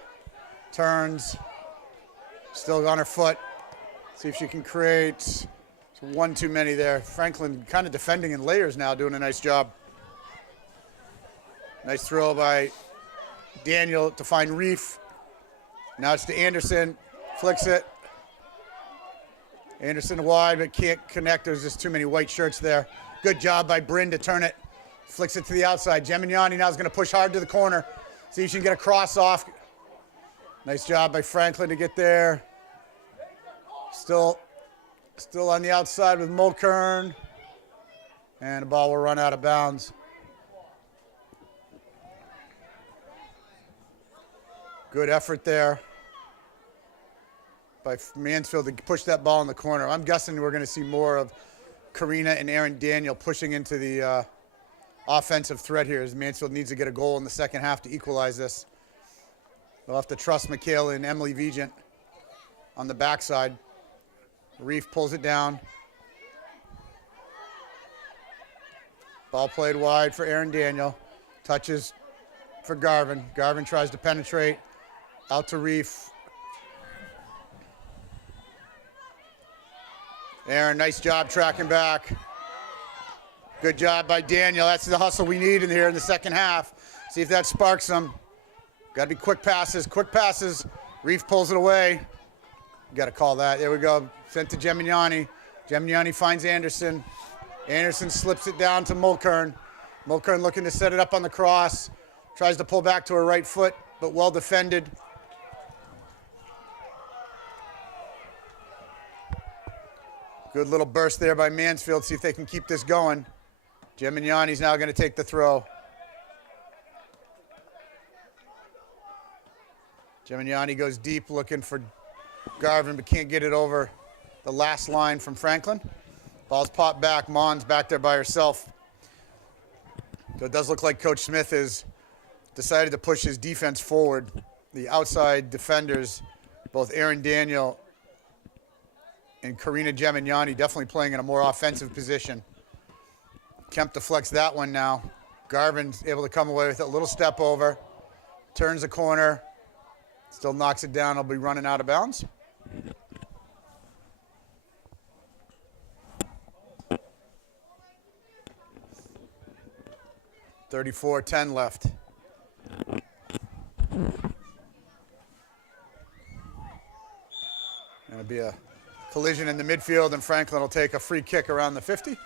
Turns. Still on her foot. See if she can create one too many there. Franklin kind of defending in layers now, doing a nice job. Nice throw by Daniel to find Reef. Now it's to Anderson. Flicks it. Anderson wide, but can't connect. There's just too many white shirts there. Good job by Bryn to turn it. Flicks it to the outside. Gemignani now is going to push hard to the corner. See if she can get a cross off. Nice job by Franklin to get there. Still on the outside with Mulkern. And the ball will run out of bounds. Good effort there by Mansfield to push that ball in the corner. I'm guessing we're going to see more of Karina and Aaron Daniel pushing into the offensive threat here as Mansfield needs to get a goal in the second half to equalize this. They'll have to trust Michaela and Emily Vigent on the backside. Reef pulls it down. Ball played wide for Aaron Daniel. Touches for Garvin. Garvin tries to penetrate. Out to Reef. Aaron, nice job tracking back. Good job by Daniel. That's the hustle we need in here in the second half. See if that sparks them. Got to be quick passes, quick passes. Reef pulls it away. Got to call that. There we go. Sent to Gemignani. Gemignani finds Anderson. Anderson slips it down to Mulkern. Mulkern looking to set it up on the cross. Tries to pull back to her right foot, but well defended. Good little burst there by Mansfield. See if they can keep this going. Gemignani's now going to take the throw. Gemignani goes deep looking for Garvin, but can't get it over the last line from Franklin. Ball's popped back. Mon's back there by herself. So it does look like Coach Smith has decided to push his defense forward. The outside defenders, both Aaron Daniel and Karina Gemignani, definitely playing in a more offensive position. Kemp deflects that one now. Garvin's able to come away with it. A little step over. Turns the corner. Still knocks it down. He'll be running out of bounds. .34-10 left. Going to be a collision in the midfield, and Franklin will take a free kick around the 50.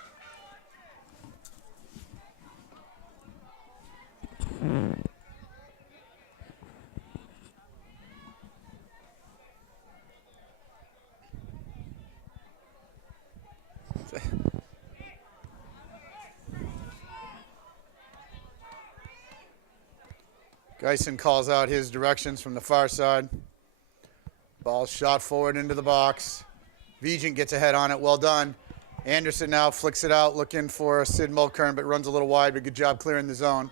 Geisen calls out his directions from the far side. Ball shot forward into the box. Vigent gets ahead on it. Well done. Anderson now flicks it out, looking for Sid Mulkern, but runs a little wide, but good job clearing the zone.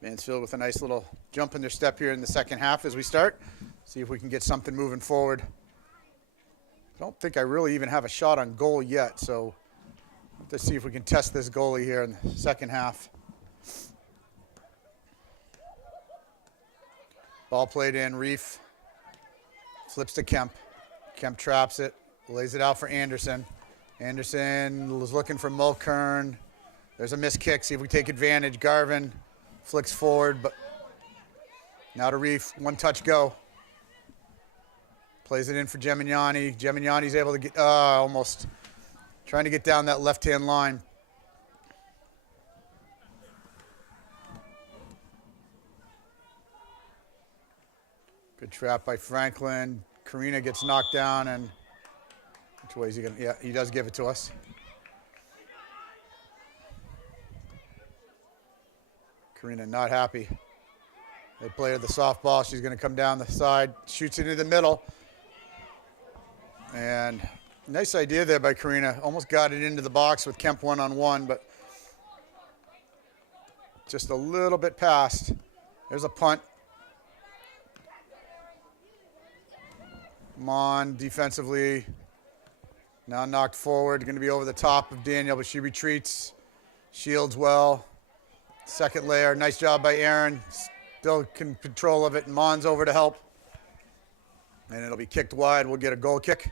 Mansfield with a nice little jump in their step here in the second half as we start. See if we can get something moving forward. I don't think I really even have a shot on goal yet, so let's see if we can test this goalie here in the second half. Ball played in. Reef flips to Kemp. Kemp traps it, lays it out for Anderson. Anderson was looking for Mulkern. There's a missed kick. See if we take advantage. Garvin flicks forward, but now to Reef. One touch go. Plays it in for Gemignani. Gemignani's able to get, almost trying to get down that left-hand line. Good trap by Franklin. Karina gets knocked down, and which way is he going to? Yeah, he does give it to us. Karina not happy. They play her the softball. She's going to come down the side, shoots it into the middle. And nice idea there by Karina. Almost got it into the box with Kemp one-on-one, but just a little bit past. There's a punt. Mon defensively. Now knocked forward, going to be over the top of Daniel, but she retreats. Shields well. Second layer, nice job by Aaron. Still in control of it, and Mon's over to help. And it'll be kicked wide. We'll get a goal kick.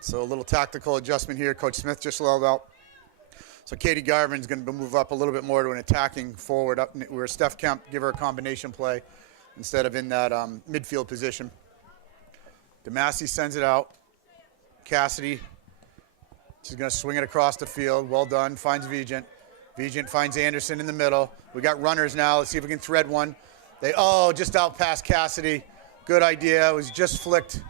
So a little tactical adjustment here. Coach Smith just yelled out. So Katie Garvin's going to move up a little bit more to an attacking forward, up where Steph Kemp give her a combination play instead of in that midfield position. DeMassey sends it out. Cassidy, she's going to swing it across the field. Well done. Finds Vigent. Vigent finds Anderson in the middle. We got runners now. Let's see if we can thread one. Just out past Cassidy. Good idea. It was just flicked.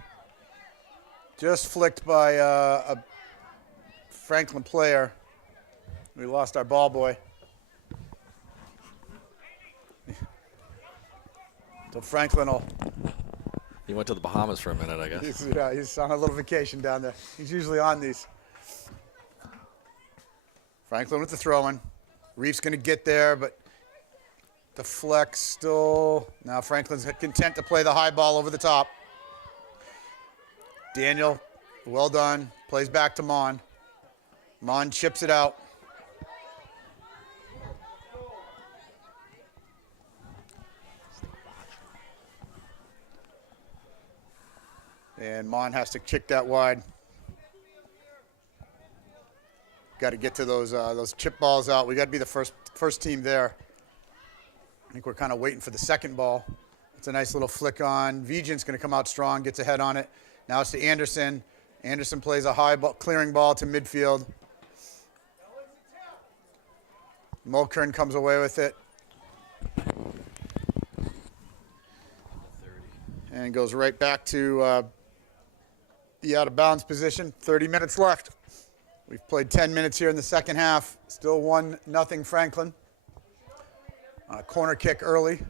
Just flicked by a Franklin player. We lost our ball boy. So Franklin will... He went to the Bahamas for a minute, I guess. He's on a little vacation down there. He's usually on these. Franklin with the throw-in. Reef's going to get there, but the flex still... Now Franklin's content to play the high ball over the top. Daniel, well done. Plays back to Mon. Mon chips it out. And Mon has to kick that wide. Got to get to those chip balls out. We got to be the first team there. I think we're kind of waiting for the second ball. It's a nice little flick on. Vigent's going to come out strong, gets a head on it. Now it's to Anderson. Anderson plays a high ball, clearing ball to midfield. Mulkern comes away with it. And goes right back to the out-of-bounds position. 30 minutes left. We've played 10 minutes here in the second half. Still 1-0 Franklin. Corner kick early.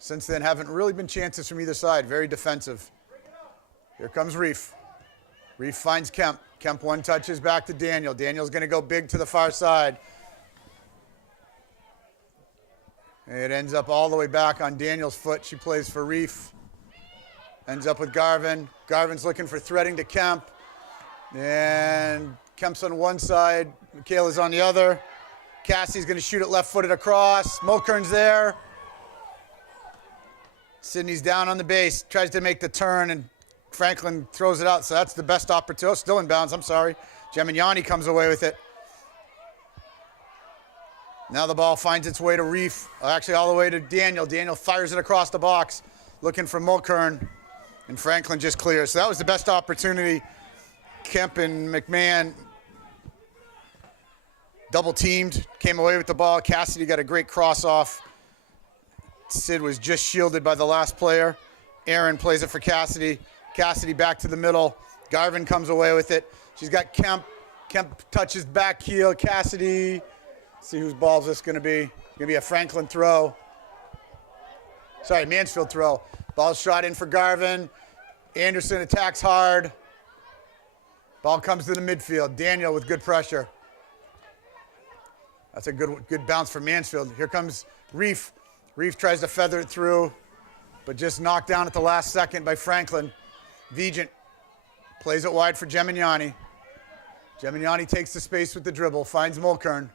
Since then, haven't really been chances from either side. Very defensive. Here comes Reef. Reef finds Kemp. Kemp one touches back to Daniel. Daniel's going to go big to the far side. It ends up all the way back on Daniel's foot. She plays for Reef. Ends up with Garvin. Garvin's looking for threading to Kemp. And Kemp's on one side. Michaela's on the other. Cassie's going to shoot it left-footed across. Mulkern's there. Sydney's down on the base. Tries to make the turn, and Franklin throws it out. So that's the best opportunity. Oh, still in bounds. I'm sorry. Gemignani comes away with it. Now the ball finds its way to Reef. Actually, all the way to Daniel. Daniel fires it across the box, looking for Mulkern. And Franklin just clears. So that was the best opportunity. Kemp and McMahon double teamed, came away with the ball. Cassidy got a great cross off. Sid was just shielded by the last player. Aaron plays it for Cassidy. Cassidy back to the middle. Garvin comes away with it. She's got Kemp. Kemp touches back heel. Cassidy. See whose ball is this going to be. Going to be a Franklin throw. Sorry, Mansfield throw. Ball shot in for Garvin. Anderson attacks hard. Ball comes to the midfield. Daniel with good pressure. That's a good bounce for Mansfield. Here comes Reef. Reef tries to feather it through, but just knocked down at the last second by Franklin. Vigent plays it wide for Gemignani. Gemignani takes the space with the dribble, finds Mulkern.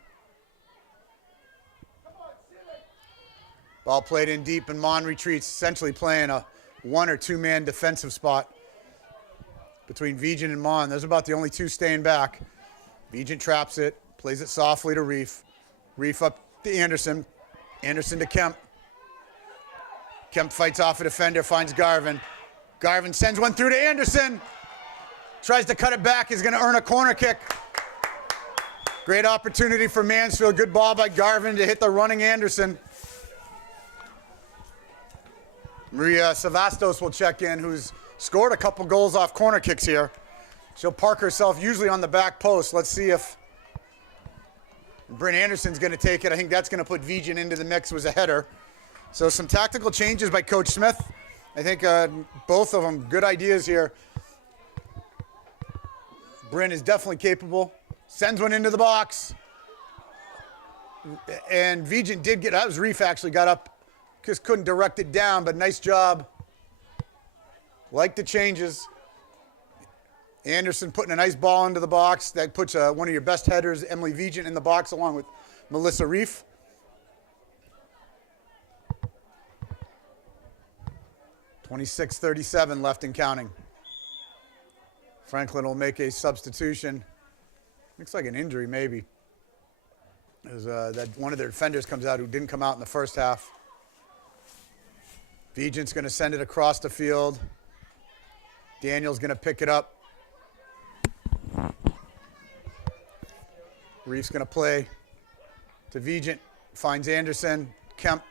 Ball played in deep, and Mon retreats, essentially playing a one- or two-man defensive spot between Vigent and Mon. Those are about the only two staying back. Vigent traps it, plays it softly to Reef. Reef up to Anderson. Anderson to Kemp. Kemp fights off a defender, finds Garvin. Garvin sends one through to Anderson. Tries to cut it back, is going to earn a corner kick. Great opportunity for Mansfield. Good ball by Garvin to hit the running Anderson. Maria Savastos will check in, who's scored a couple goals off corner kicks here. She'll park herself usually on the back post. Let's see if Bryn Anderson's going to take it. I think that's going to put Vigent into the mix. It was a header. So some tactical changes by Coach Smith. I think both of them good ideas here. Bryn is definitely capable. Sends one into the box. And Vigent did get, that was Reef actually got up, just couldn't direct it down, but nice job. Like the changes. Anderson putting a nice ball into the box. That puts one of your best headers, Emily Vigent, in the box along with Melissa Reef. .26:37 left and counting. Franklin will make a substitution. Looks like an injury maybe. As that one of their defenders comes out who didn't come out in the first half. Vigent's going to send it across the field. Daniel's going to pick it up. Reef's going to play to Vigent. Finds Anderson. Kemp.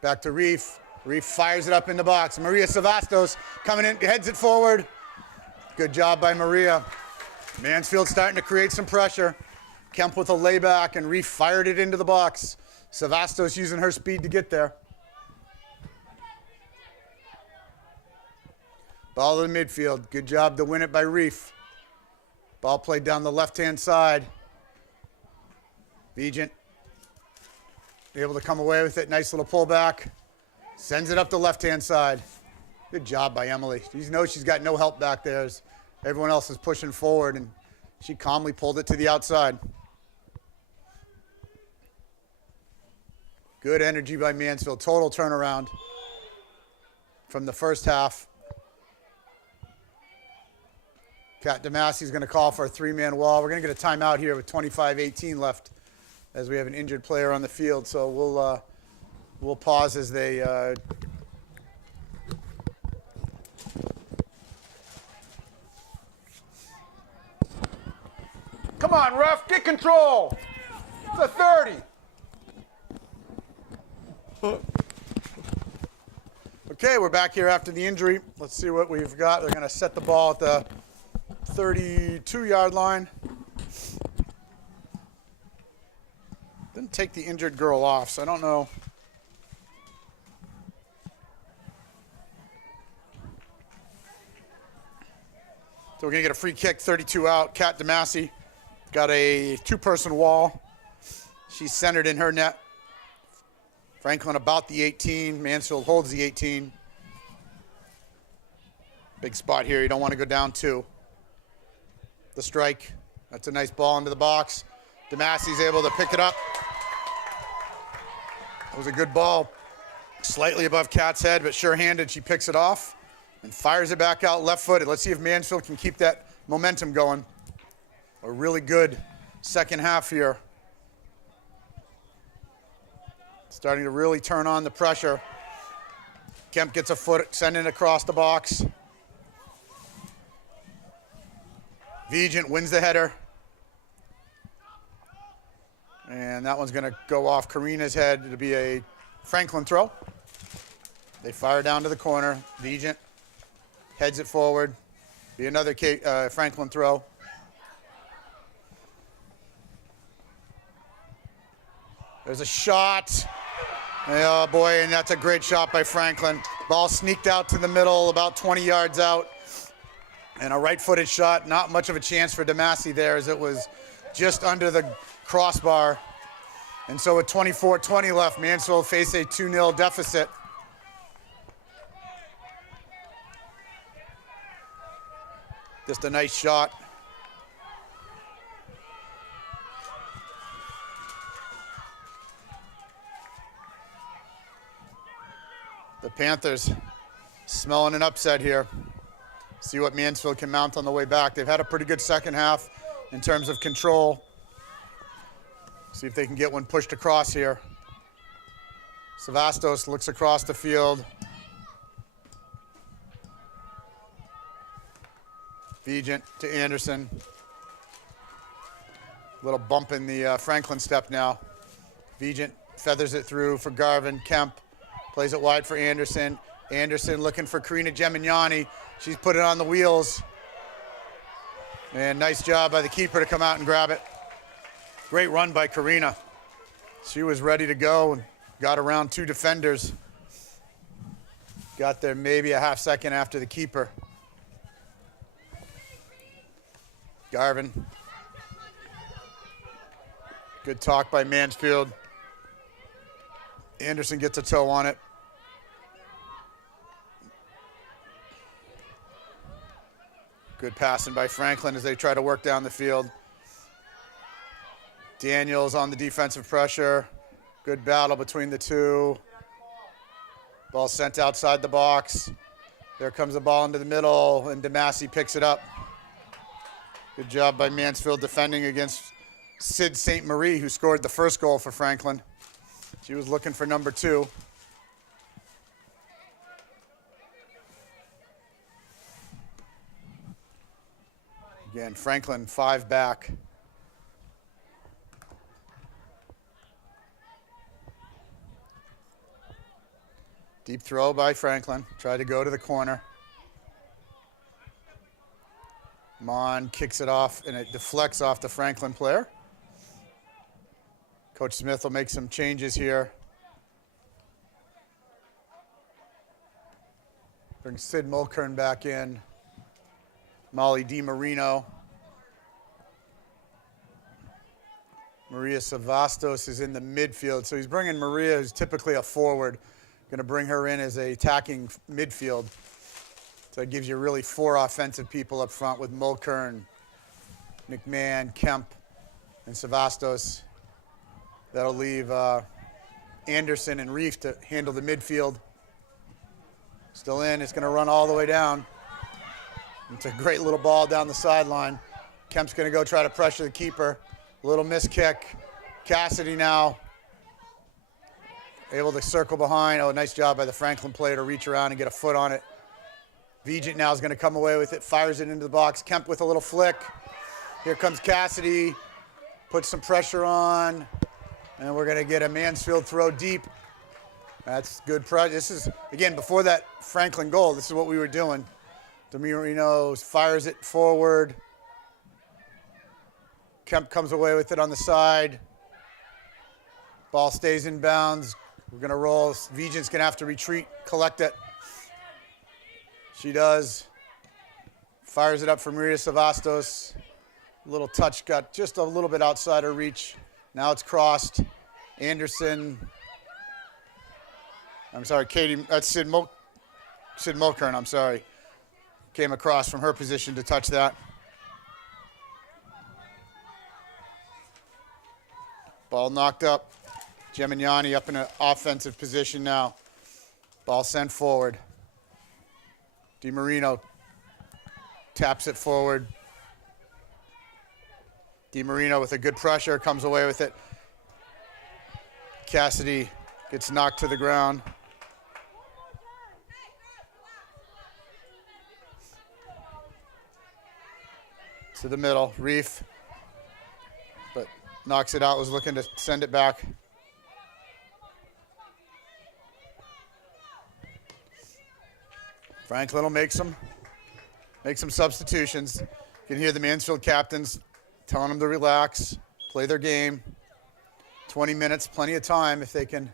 Back to Reef. Reef fires it up in the box. Maria Savastos coming in, heads it forward. Good job by Maria. Mansfield starting to create some pressure. Kemp with a layback, and Reef fired it into the box. Savastos using her speed to get there. Ball to the midfield. Good job to win it by Reef. Ball played down the left-hand side. Vigent able to come away with it. Nice little pullback. Sends it up the left-hand side. Good job by Emily. You know she's got no help back there as everyone else is pushing forward, and she calmly pulled it to the outside. Good energy by Mansfield. Total turnaround from the first half. Kat DeMassey's going to call for a three-man wall. We're going to get a timeout here with 25:18 left as we have an injured player on the field. So we'll pause as they come on, ref, get control. It's a 30. Okay, we're back here after the injury. Let's see what we've got. They're going to set the ball at the 32-yard line. Didn't take the injured girl off, so I don't know. So we're going to get a free kick, 32 out. Kat DeMassey got a two-person wall. She's centered in her net. Franklin about the 18. Mansfield holds the 18. Big spot here. You don't want to go down two. The strike. That's a nice ball into the box. DeMassey's able to pick it up. That was a good ball. Slightly above Kat's head, but sure-handed. She picks it off and fires it back out left-footed. Let's see if Mansfield can keep that momentum going. A really good second half here. Starting to really turn on the pressure. Kemp gets a foot, sending it across the box. Vigent wins the header. And that one's going to go off Karina's head. It'll be a Franklin throw. They fire down to the corner. Vigent heads it forward. Be another Franklin throw. There's a shot. Oh boy, and that's a great shot by Franklin. Ball sneaked out to the middle, about 20 yards out. And a right-footed shot. Not much of a chance for DeMassey there as it was just under the crossbar. And so with 24:20 left, Mansfield face a 2-0 deficit. Just a nice shot. The Panthers smelling an upset here. See what Mansfield can mount on the way back. They've had a pretty good second half in terms of control. See if they can get one pushed across here. Savastos looks across the field. Vigent to Anderson. Little bump in the Franklin step now. Vigent feathers it through for Garvin. Kemp plays it wide for Anderson. Anderson looking for Karina Gemignani. She's put it on the wheels. And nice job by the keeper to come out and grab it. Great run by Karina. She was ready to go and got around two defenders. Got there maybe a half second after the keeper. Garvin. Good talk by Mansfield. Anderson gets a toe on it. Good passing by Franklin as they try to work down the field. Daniels on the defensive pressure. Good battle between the two. Ball sent outside the box. There comes the ball into the middle, and DeMasi picks it up. Good job by Mansfield defending against Sid St. Marie, who scored the first goal for Franklin. She was looking for number 2. Again, Franklin 5 back. Deep throw by Franklin. Tried to go to the corner. Mon kicks it off, and it deflects off the Franklin player. Coach Smith will make some changes here. Bring Sid Mulkern back in. Molly DiMarino. Maria Savastos is in the midfield. So he's bringing Maria, who's typically a forward, going to bring her in as a attacking midfield. So it gives you really 4 offensive people up front with Mulkern, McMahon, Kemp, and Savastos. That'll leave Anderson and Reef to handle the midfield. Still in. It's going to run all the way down. It's a great little ball down the sideline. Kemp's going to go try to pressure the keeper. Little miss kick. Cassidy now able to circle behind. Oh, nice job by the Franklin player to reach around and get a foot on it. Vigent now is going to come away with it, fires it into the box. Kemp with a little flick. Here comes Cassidy. Puts some pressure on. And we're going to get a Mansfield throw deep. That's good. This is, again, before that Franklin goal, this is what we were doing. DiMarino fires it forward. Kemp comes away with it on the side. Ball stays in bounds. We're going to roll. Vigent's going to have to retreat, collect it. She does. Fires it up for Maria Savastos. Little touch got just a little bit outside her reach. Now it's crossed. Anderson. I'm sorry, Katie. That's Sid Mulkern, I'm sorry. Came across from her position to touch that. Ball knocked up. Gemignani up in an offensive position now. Ball sent forward. DiMarino taps it forward. DiMarino with a good pressure comes away with it. Cassidy gets knocked to the ground. To the middle, Reef, but knocks it out, was looking to send it back. Franklin will make some substitutions. You can hear the Mansfield captains telling them to relax, play their game. 20 minutes, plenty of time if they can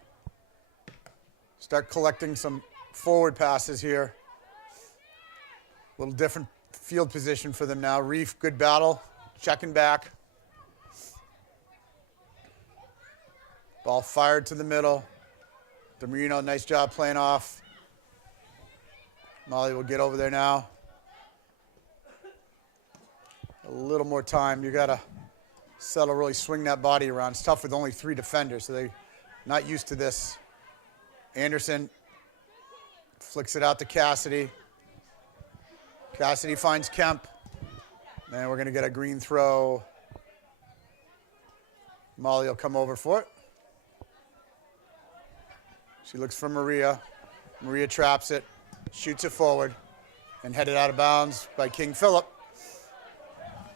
start collecting some forward passes here. A little different field position for them now. Reef, good battle, checking back. Ball fired to the middle. DiMarino, nice job playing off. Molly will get over there now. A little more time. You got to settle, really swing that body around. It's tough with only 3 defenders, so they're not used to this. Anderson flicks it out to Cassidy. Cassidy finds Kemp. And we're going to get a green throw. Molly will come over for it. She looks for Maria. Maria traps it, shoots it forward, and headed out of bounds by King Philip.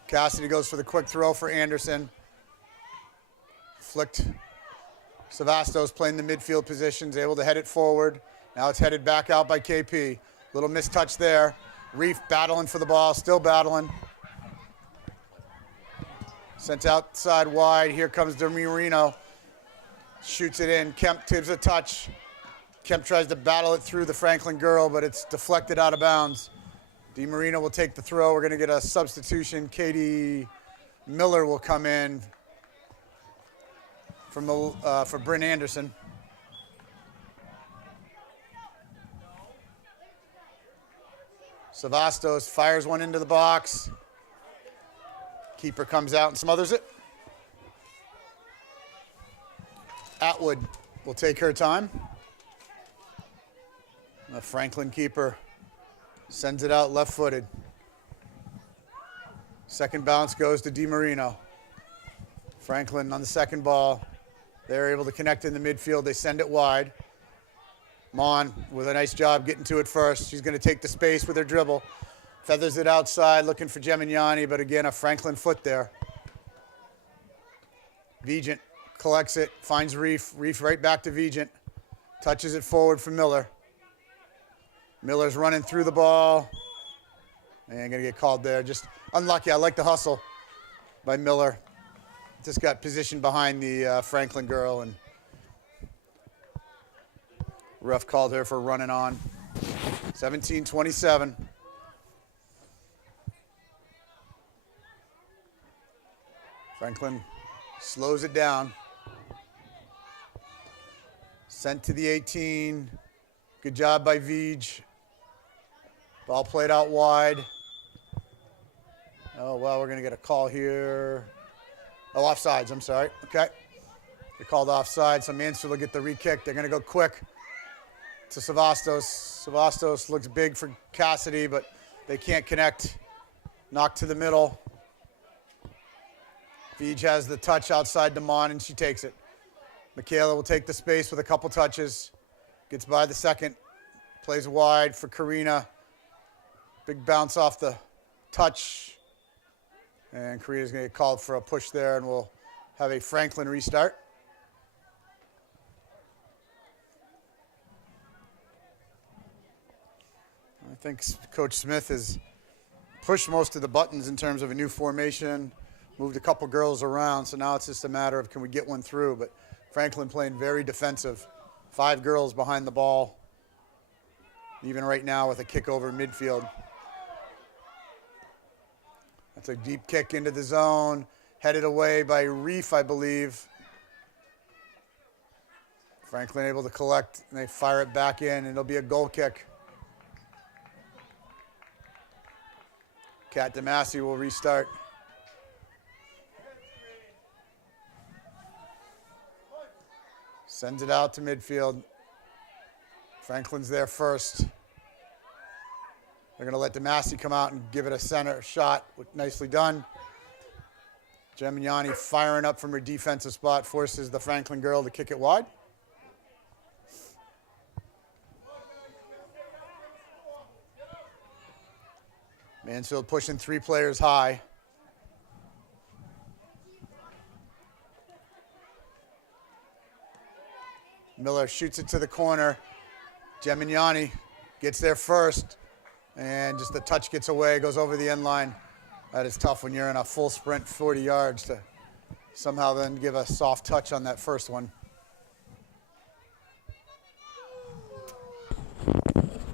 Cassidy goes for the quick throw for Anderson. Flicked. Savastos playing the midfield positions, able to head it forward. Now it's headed back out by KP. Little mistouch there. Reef battling for the ball, still battling. Sent outside wide. Here comes DiMarino. Shoots it in. Kemp gives a touch. Kemp tries to battle it through the Franklin girl, but it's deflected out of bounds. DiMarino will take the throw. We're going to get a substitution. Katie Miller will come in. for Bryn Anderson. Savastos fires one into the box. Keeper comes out and smothers it. Atwood will take her time. The Franklin keeper sends it out left-footed. Second bounce goes to DiMarino. Franklin on the second ball. They're able to connect in the midfield. They send it wide. Mon with a nice job getting to it first. She's going to take the space with her dribble. Feathers it outside, looking for Gemignani, but again, a Franklin foot there. Vigent collects it, finds Reef. Reef right back to Vigent. Touches it forward for Miller. Miller's running through the ball. And going to get called there. Just unlucky. I like the hustle by Miller. Just got positioned behind the Franklin girl, and ref called her for running on. 17-27. Franklin slows it down. Sent to the 18. Good job by Vij. Ball played out wide. Oh, well, we're going to get a call here. Oh, offsides, I'm sorry. Okay. They called offside, so Mansfield will get the re-kick. They're going to go quick to Savastos. Savastos looks big for Cassidy, but they can't connect. Knock to the middle. Vij has the touch outside Damon, and she takes it. Michaela will take the space with a couple touches. Gets by the second. Plays wide for Karina. Big bounce off the touch. And Karina's going to get called for a push there, and we'll have a Franklin restart. I think Coach Smith has pushed most of the buttons in terms of a new formation, moved a couple girls around, so now it's just a matter of can we get one through. But Franklin playing very defensive. 5 girls behind the ball, even right now with a kick over midfield. That's a deep kick into the zone, headed away by Reef, I believe. Franklin able to collect, and they fire it back in, and it'll be a goal kick. Kat DeMasi will restart. Sends it out to midfield. Franklin's there first. They're going to let DeMasi come out and give it a center shot. Nicely done. Gemignani firing up from her defensive spot forces the Franklin girl to kick it wide. Mansfield pushing 3 players high. Miller shoots it to the corner. Gemignani gets there first. And just the touch gets away, goes over the end line. That is tough when you're in a full sprint 40 yards to somehow then give a soft touch on that first one.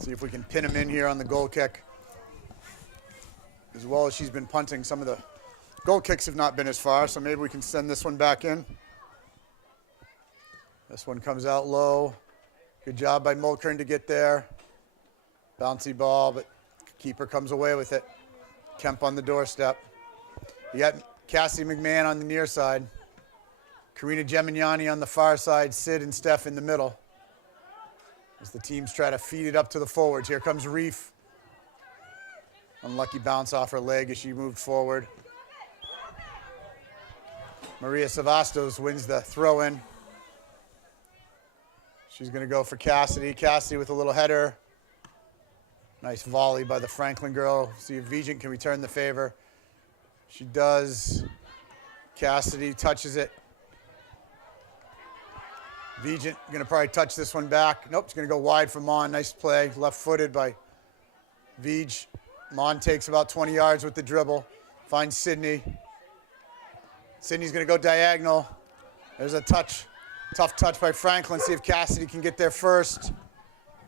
See if we can pin him in here on the goal kick. As well as she's been punting, some of the goal kicks have not been as far, so maybe we can send this one back in. This one comes out low. Good job by Mulkern to get there. Bouncy ball, but keeper comes away with it. Kemp on the doorstep. You got Cassie McMahon on the near side. Karina Gemignani on the far side. Sid and Steph in the middle. As the teams try to feed it up to the forwards. Here comes Reef. Unlucky bounce off her leg as she moved forward. Maria Savastos wins the throw-in. She's going to go for Cassidy. Cassidy with a little header. Nice volley by the Franklin girl. See if Vigent can return the favor. She does. Cassidy touches it. Vigent going to probably touch this one back. Nope, it's going to go wide for Mon. Nice play. Left-footed by Vij. Mon takes about 20 yards with the dribble. Finds Sydney. Sydney's going to go diagonal. There's a touch. Tough touch by Franklin. See if Cassidy can get there first.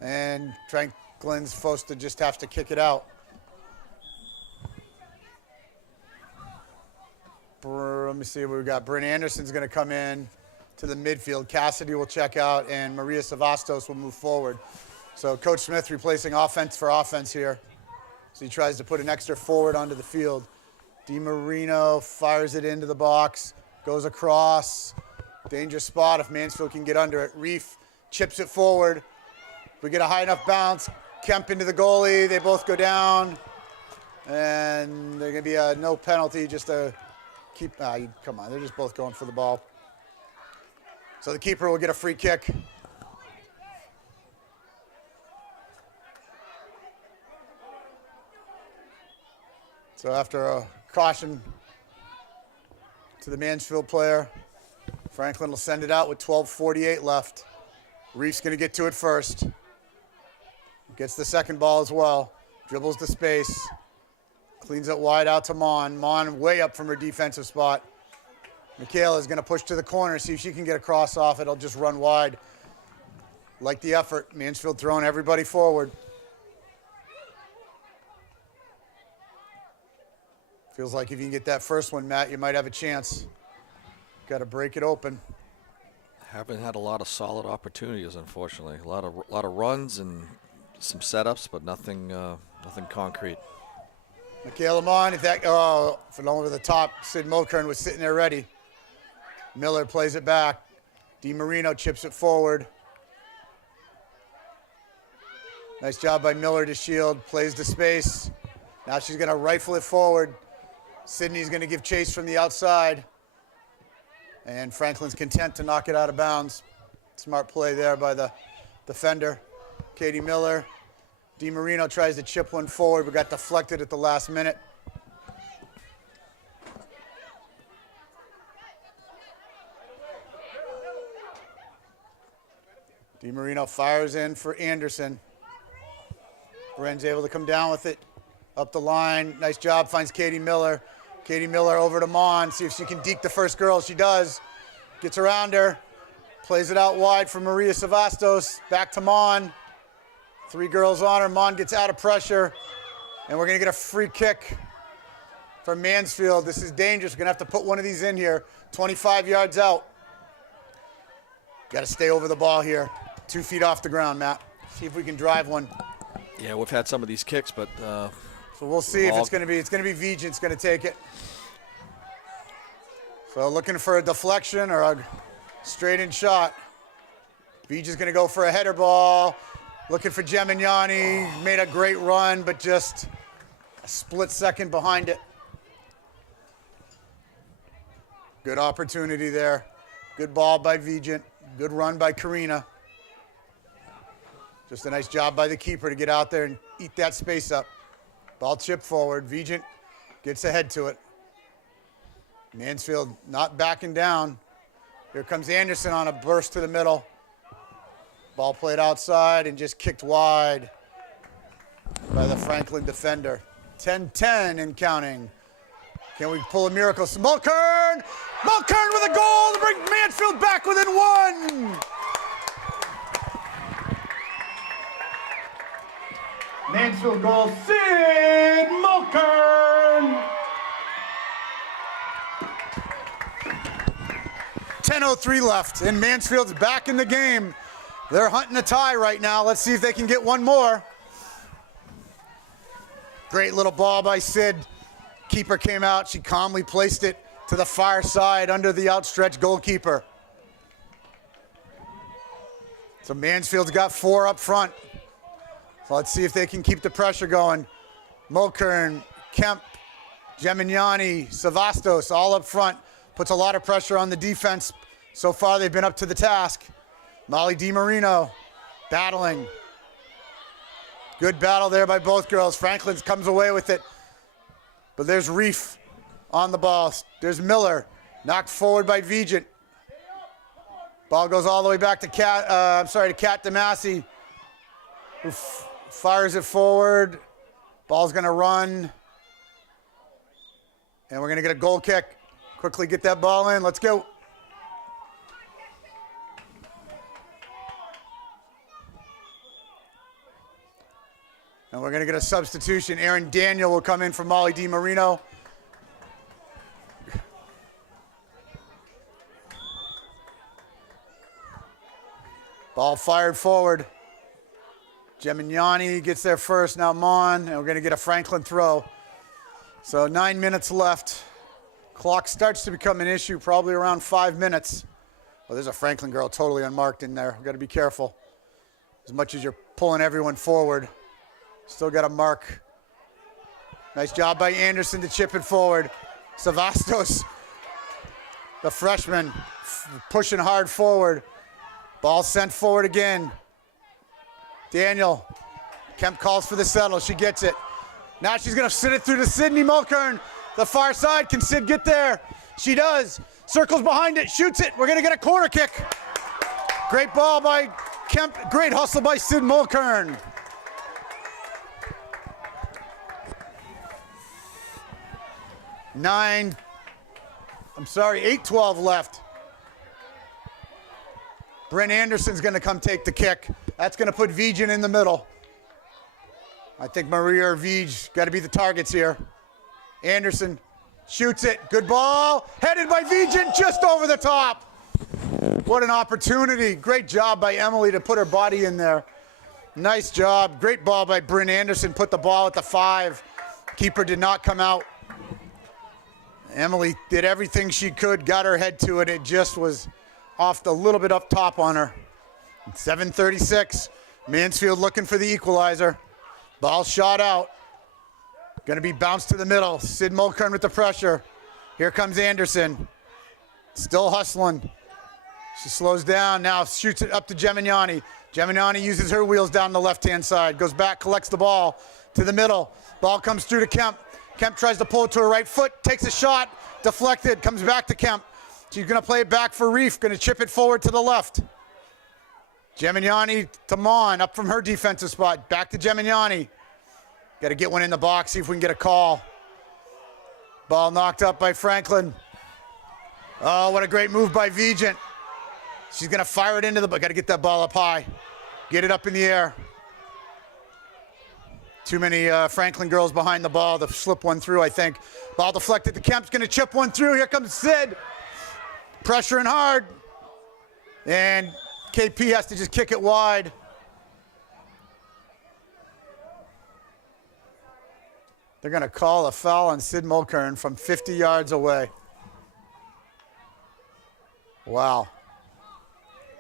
And Franklin's supposed to just have to kick it out. Let me see what we got. Bryn Anderson's going to come in. to the midfield. Cassidy will check out, and Maria Savastos will move forward. So Coach Smith replacing offense for offense here. So he tries to put an extra forward onto the field. DiMarino fires it into the box, goes across. Dangerous spot if Mansfield can get under it. Reef chips it forward. We get a high enough bounce. Kemp into the goalie. They both go down. And there's going to be a no penalty just to keep. Come on, they're just both going for the ball. So the keeper will get a free kick. So after a caution to the Mansfield player, Franklin will send it out with 12:48 left. Reef's going to get to it first. Gets the second ball as well. Dribbles the space. Cleans it wide out to Mon. Mon way up from her defensive spot. Michaela is going to push to the corner, see if she can get a cross off it. It'll just run wide. Like the effort. Mansfield throwing everybody forward. Feels like if you can get that first one, Matt, you might have a chance. Got to break it open. Haven't had a lot of solid opportunities, unfortunately. A lot of runs and some setups, but nothing concrete. Michaela Mon, from over the top, Sid Mulkern was sitting there ready. Miller plays it back. DiMarino chips it forward. Nice job by Miller to shield, plays the space. Now she's going to rifle it forward. Sydney's going to give chase from the outside. And Franklin's content to knock it out of bounds. Smart play there by the defender, Katie Miller. DiMarino tries to chip one forward, but got deflected at the last minute. DiMarino fires in for Anderson. Bren's able to come down with it. Up the line, nice job, finds Katie Miller. Katie Miller over to Mon, see if she can deke the first girl. She does. Gets around her, plays it out wide for Maria Savastos. Back to Mon. 3 girls on her. Mon gets out of pressure, and we're going to get a free kick from Mansfield. This is dangerous. We're going to have to put one of these in here. 25 yards out. Got to stay over the ball here. 2 feet off the ground, Matt. See if we can drive one. Yeah, we've had some of these kicks, but so we'll see if it's going to be Vigent's going to take it. So looking for a deflection or a straight-in shot. Vigent's going to go for a header ball. Looking for Gemignani. Made a great run, but just a split second behind it. Good opportunity there. Good ball by Vigent. Good run by Karina. Just a nice job by the keeper to get out there and eat that space up. Ball chip forward. Vigent gets ahead to it. Mansfield not backing down. Here comes Anderson on a burst to the middle. Ball played outside and just kicked wide by the Franklin defender. 10-10 and counting. Can we pull a miracle? Mulkern! Mulkern with a goal to bring Mansfield back within 1. Mansfield goal, Sid Mulkern! 10:03 left, and Mansfield's back in the game. They're hunting a tie right now. Let's see if they can get one more. Great little ball by Sid. Keeper came out. She calmly placed it to the far side under the outstretched goalkeeper. So Mansfield's got 4 up front. So let's see if they can keep the pressure going. Mulkern, Kemp, Gemignani, Savastos all up front. Puts a lot of pressure on the defense. So far, they've been up to the task. Molly DiMarino battling. Good battle there by both girls. Franklin comes away with it. But there's Reef on the ball. There's Miller. Knocked forward by Vigent. Ball goes all the way back to Kat DeMasi, who fires it forward. Ball's going to run. And we're going to get a goal kick. Quickly get that ball in. Let's go. And we're going to get a substitution. Aaron Daniel will come in for Molly DiMarino. Ball fired forward. Gemignani gets there first, now Mon, and we're going to get a Franklin throw. So 9 minutes left. Clock starts to become an issue probably around 5 minutes. Well, there's a Franklin girl totally unmarked in there. We've got to be careful. As much as you're pulling everyone forward, still got to mark. Nice job by Anderson to chip it forward. Savastos, the freshman, pushing hard forward. Ball sent forward again. Daniel, Kemp calls for the settle. She gets it. Now she's going to sit it through to Sydney Mulkern. The far side. Can Sid get there? She does. Circles behind it. Shoots it. We're going to get a corner kick. Great ball by Kemp. Great hustle by Sid Mulkern. Eight 12 left. Bryn Anderson's going to come take the kick. That's going to put Vigen in the middle. I think Maria or Vij got to be the targets here. Anderson shoots it. Good ball. Headed by Vigen just over the top. What an opportunity. Great job by Emily to put her body in there. Nice job. Great ball by Bryn Anderson. Put the ball at the 5. Keeper did not come out. Emily did everything she could, got her head to it. It just was off a little bit up top on her. 7:36. Mansfield looking for the equalizer. Ball shot out. Going to be bounced to the middle. Sid Mulkern with the pressure. Here comes Anderson. Still hustling. She slows down. Now shoots it up to Gemignani. Gemignani uses her wheels down the left-hand side. Goes back, collects the ball to the middle. Ball comes through to Kemp. Kemp tries to pull it to her right foot. Takes a shot. Deflected. Comes back to Kemp. She's going to play it back for Reef. Going to chip it forward to the left. Gemignani to Mon, up from her defensive spot. Back to Gemignani. Got to get one in the box, see if we can get a call. Ball knocked up by Franklin. Oh, what a great move by Vigen. She's going to fire it into the... Got to get that ball up high. Get it up in the air. Too many Franklin girls behind the ball to slip one through, I think. Ball deflected to Kemp's going to chip one through. Here comes Sid. Pressuring hard. And KP has to just kick it wide. They're going to call a foul on Sid Mulkern from 50 yards away. Wow.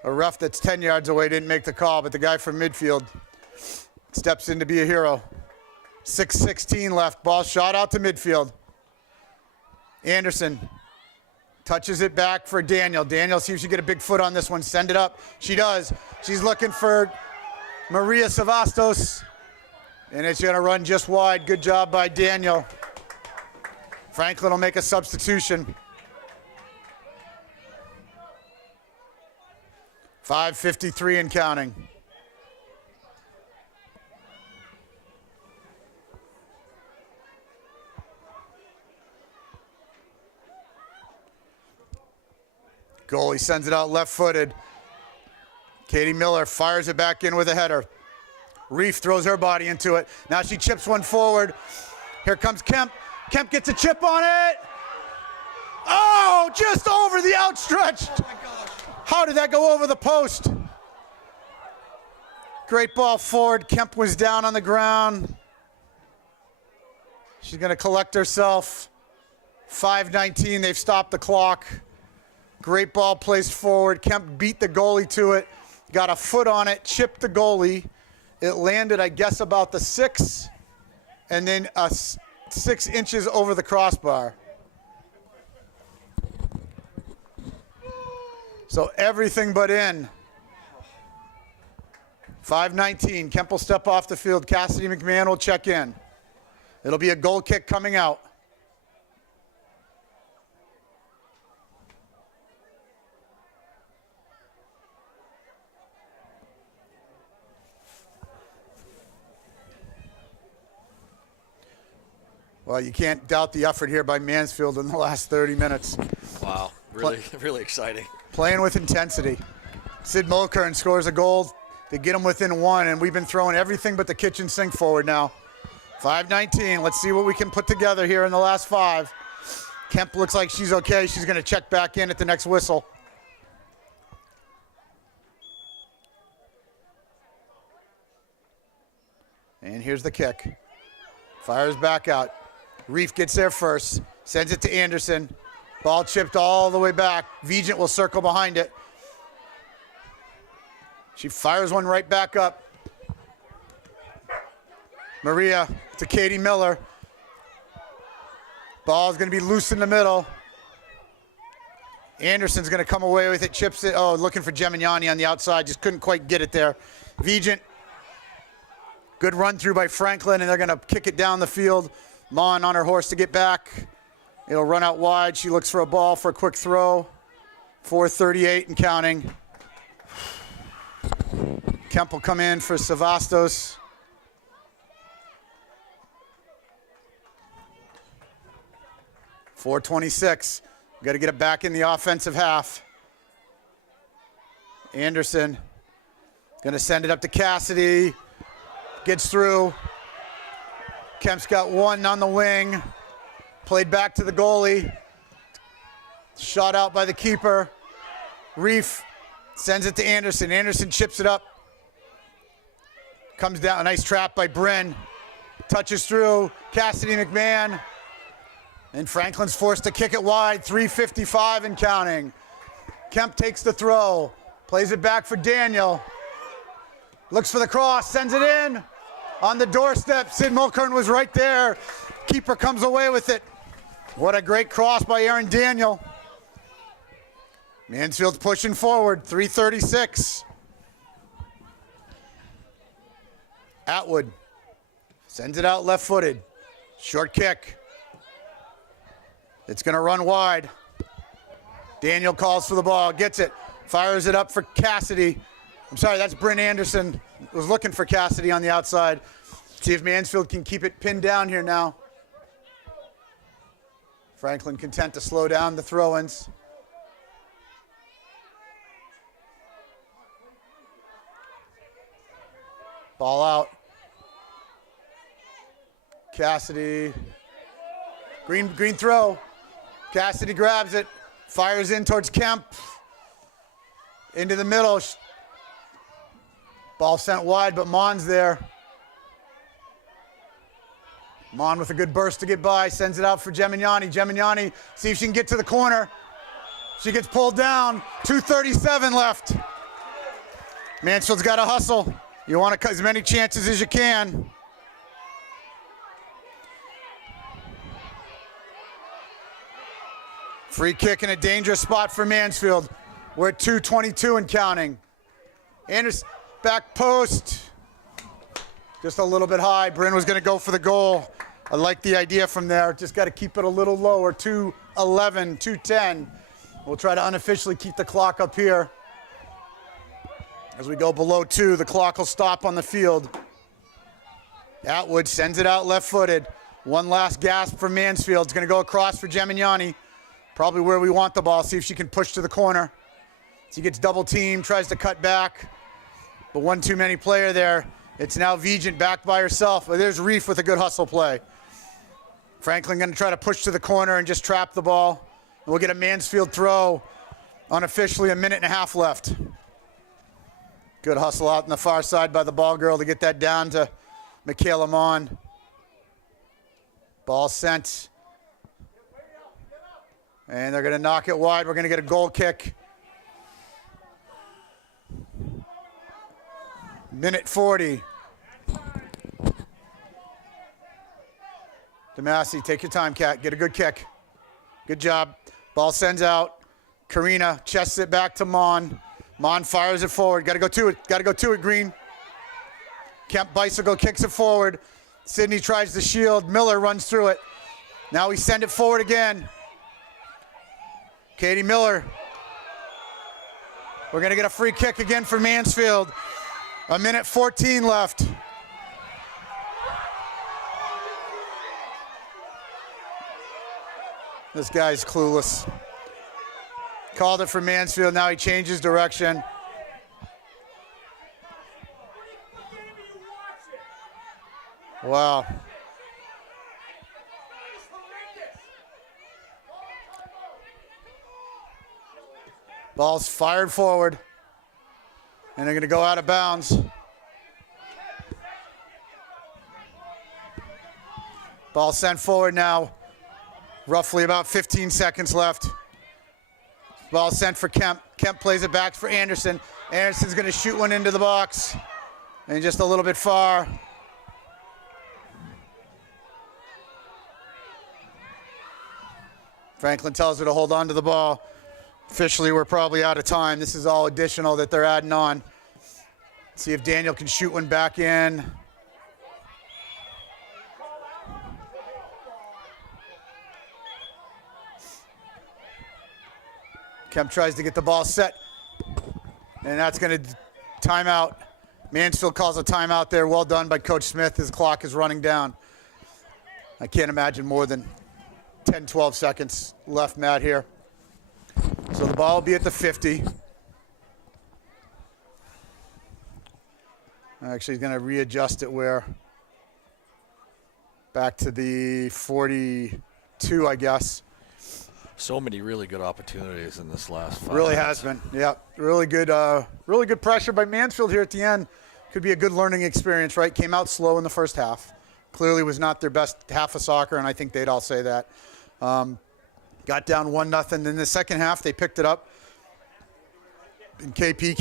A ref that's 10 yards away didn't make the call, but the guy from midfield steps in to be a hero. 6:16 left. Ball shot out to midfield. Anderson touches it back for Daniel. Daniel, see if she can get a big foot on this one. Send it up. She does. She's looking for Maria Savastos. And it's going to run just wide. Good job by Daniel. Franklin will make a substitution. 5:53 and counting. Goalie sends it out left-footed. Katie Miller fires it back in with a header. Reef throws her body into it. Now she chips one forward. Here comes Kemp. Kemp gets a chip on it. Oh, just over the outstretched. Oh my gosh. How did that go over the post? Great ball forward. Kemp was down on the ground. She's going to collect herself. 5:19. They've stopped the clock. Great ball placed forward. Kemp beat the goalie to it. Got a foot on it. Chipped the goalie. It landed, I guess, about the 6, and then 6 inches over the crossbar. So everything but in. 5:19. Kemp will step off the field. Cassidy McMahon will check in. It'll be a goal kick coming out. Well, you can't doubt the effort here by Mansfield in the last 30 minutes. Wow, really exciting. Playing with intensity. Sid Mulkern scores a goal to get them within 1, and we've been throwing everything but the kitchen sink forward now. 5:19. Let's see what we can put together here in the last 5. Kemp looks like she's okay. She's going to check back in at the next whistle. And here's the kick. Fires back out. Reef gets there first. Sends it to Anderson. Ball chipped all the way back. Vigent will circle behind it. She fires one right back up. Maria to Katie Miller. Ball's going to be loose in the middle. Anderson's going to come away with it, chips it. Oh, looking for Gemignani on the outside. Just couldn't quite get it there. Vigent. Good run through by Franklin, and they're going to kick it down the field. Mon on her horse to get back. It'll run out wide. She looks for a ball for a quick throw. 4:38 and counting. Kemp will come in for Savastos. .426. Got to get it back in the offensive half. Anderson going to send it up to Cassidy. Gets through. Kemp's got one on the wing. Played back to the goalie. Shot out by the keeper. Reef sends it to Anderson. Anderson chips it up. Comes down. A nice trap by Bryn. Touches through. Cassidy McMahon. And Franklin's forced to kick it wide. 3:55 and counting. Kemp takes the throw. Plays it back for Daniel. Looks for the cross. Sends it in. On the doorstep. Sid Mulkern was right there. Keeper comes away with it. What a great cross by Aaron Daniel. Mansfield's pushing forward. 3:36. Atwood sends it out left-footed. Short kick. It's going to run wide. Daniel calls for the ball, gets it, fires it up for Cassidy. I'm sorry, that's Bryn Anderson. Was looking for Cassidy on the outside. See if Mansfield can keep it pinned down here now. Franklin content to slow down the throw-ins. Ball out. Cassidy. Green throw. Cassidy grabs it. Fires in towards Kemp. Into the middle. Ball sent wide, but Mon's there. Mon with a good burst to get by. Sends it out for Gemignani. Gemignani, see if she can get to the corner. She gets pulled down. 2:37 left. Mansfield's got to hustle. You want to cut as many chances as you can. Free kick in a dangerous spot for Mansfield. We're at 2:22 and counting. Anderson, back post. Just a little bit high. Bryn was going to go for the goal. I like the idea from there. Just got to keep it a little lower. 2:11, 2:10. We'll try to unofficially keep the clock up here. As we go below 2, the clock will stop on the field. Atwood sends it out left-footed. One last gasp for Mansfield. It's going to go across for Gemignani. Probably where we want the ball. See if she can push to the corner. She gets double teamed, tries to cut back. But one too many player there. It's now Vigent back by herself. There's Reef with a good hustle play. Franklin going to try to push to the corner and just trap the ball. We'll get a Mansfield throw. Unofficially, a minute and a half left. Good hustle out on the far side by the ball girl to get that down to Michaela Mon. Ball sent. And they're going to knock it wide. We're going to get a goal kick. Minute 40. DeMasi, take your time, Kat. Get a good kick. Good job. Ball sends out. Karina chests it back to Mon. Mon fires it forward. Got to go to it. Got to go to it, Green. Kemp bicycle kicks it forward. Sydney tries to shield. Miller runs through it. Now we send it forward again. Katie Miller. We're going to get a free kick again for Mansfield. A minute 14 left. This guy's clueless. Called it for Mansfield. Now he changes direction. Wow. Ball's fired forward. And they're going to go out of bounds. Ball sent forward now. Roughly about 15 seconds left. Ball sent for Kemp. Kemp plays it back for Anderson. Anderson's going to shoot one into the box. And just a little bit far. Franklin tells her to hold on to the ball. Officially, we're probably out of time. This is all additional that they're adding on. See if Daniel can shoot one back in. Kemp tries to get the ball set. And that's going to timeout. Mansfield calls a timeout there. Well done by Coach Smith. His clock is running down. I can't imagine more than 10, 12 seconds left, Matt, here. So the ball will be at the 50. Actually, he's going to readjust it where back to the 42, I guess. So many really good opportunities in this last 5 Really minutes. has been. Yeah, really good pressure by Mansfield here at the end. Could be a good learning experience, right? Came out slow in the first half. Clearly was not their best half of soccer, and I think they'd all say that. Got down 1-0. In the second half, they picked it up. And Franklin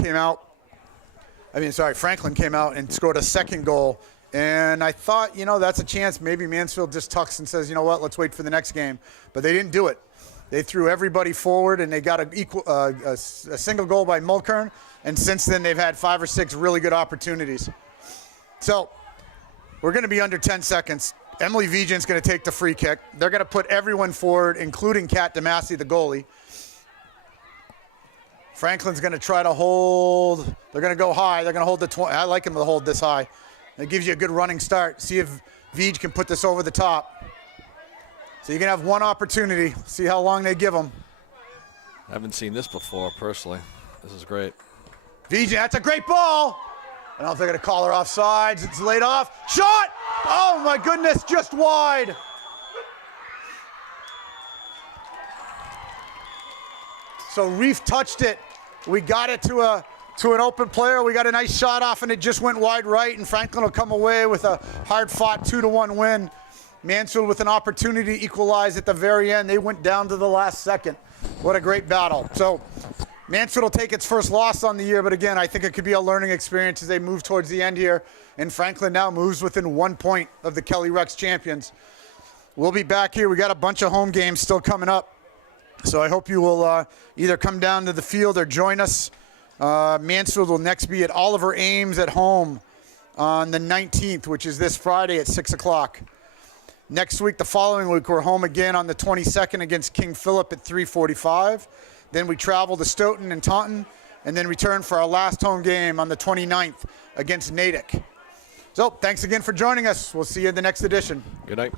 came out and scored a second goal. And I thought, that's a chance. Maybe Mansfield just tucks and says, you know what, let's wait for the next game. But they didn't do it. They threw everybody forward, and they got a single goal by Mulkern. And since then, they've had 5 or 6 really good opportunities. So we're going to be under 10 seconds. Emily Vigent's going to take the free kick. They're going to put everyone forward, including Kat DeMasi, the goalie. Franklin's going to try to hold. They're going to go high. They're going to hold the 20. I like him to hold this high. It gives you a good running start. See if Vij can put this over the top. So you can have one opportunity. See how long they give them. I haven't seen this before, personally. This is great. Vij, that's a great ball. I don't know if they're going to call her offsides. It's laid off. Shot! Oh, my goodness, just wide. So Reef touched it. We got it to an open player. We got a nice shot off, and it just went wide right, and Franklin will come away with a hard-fought 2-1 win. Mansfield with an opportunity to equalize at the very end. They went down to the last second. What a great battle. So Mansfield will take its first loss on the year, but again, I think it could be a learning experience as they move towards the end here. And Franklin now moves within 1 point of the Kelly Rex champions. We'll be back here. We got a bunch of home games still coming up. So I hope you will either come down to the field or join us. Mansfield will next be at Oliver Ames at home on the 19th, which is this Friday at 6 o'clock. Next week, the following week, we're home again on the 22nd against King Philip at 3:45. Then we travel to Stoughton and Taunton, and then return for our last home game on the 29th against Natick. So thanks again for joining us. We'll see you in the next edition. Good night.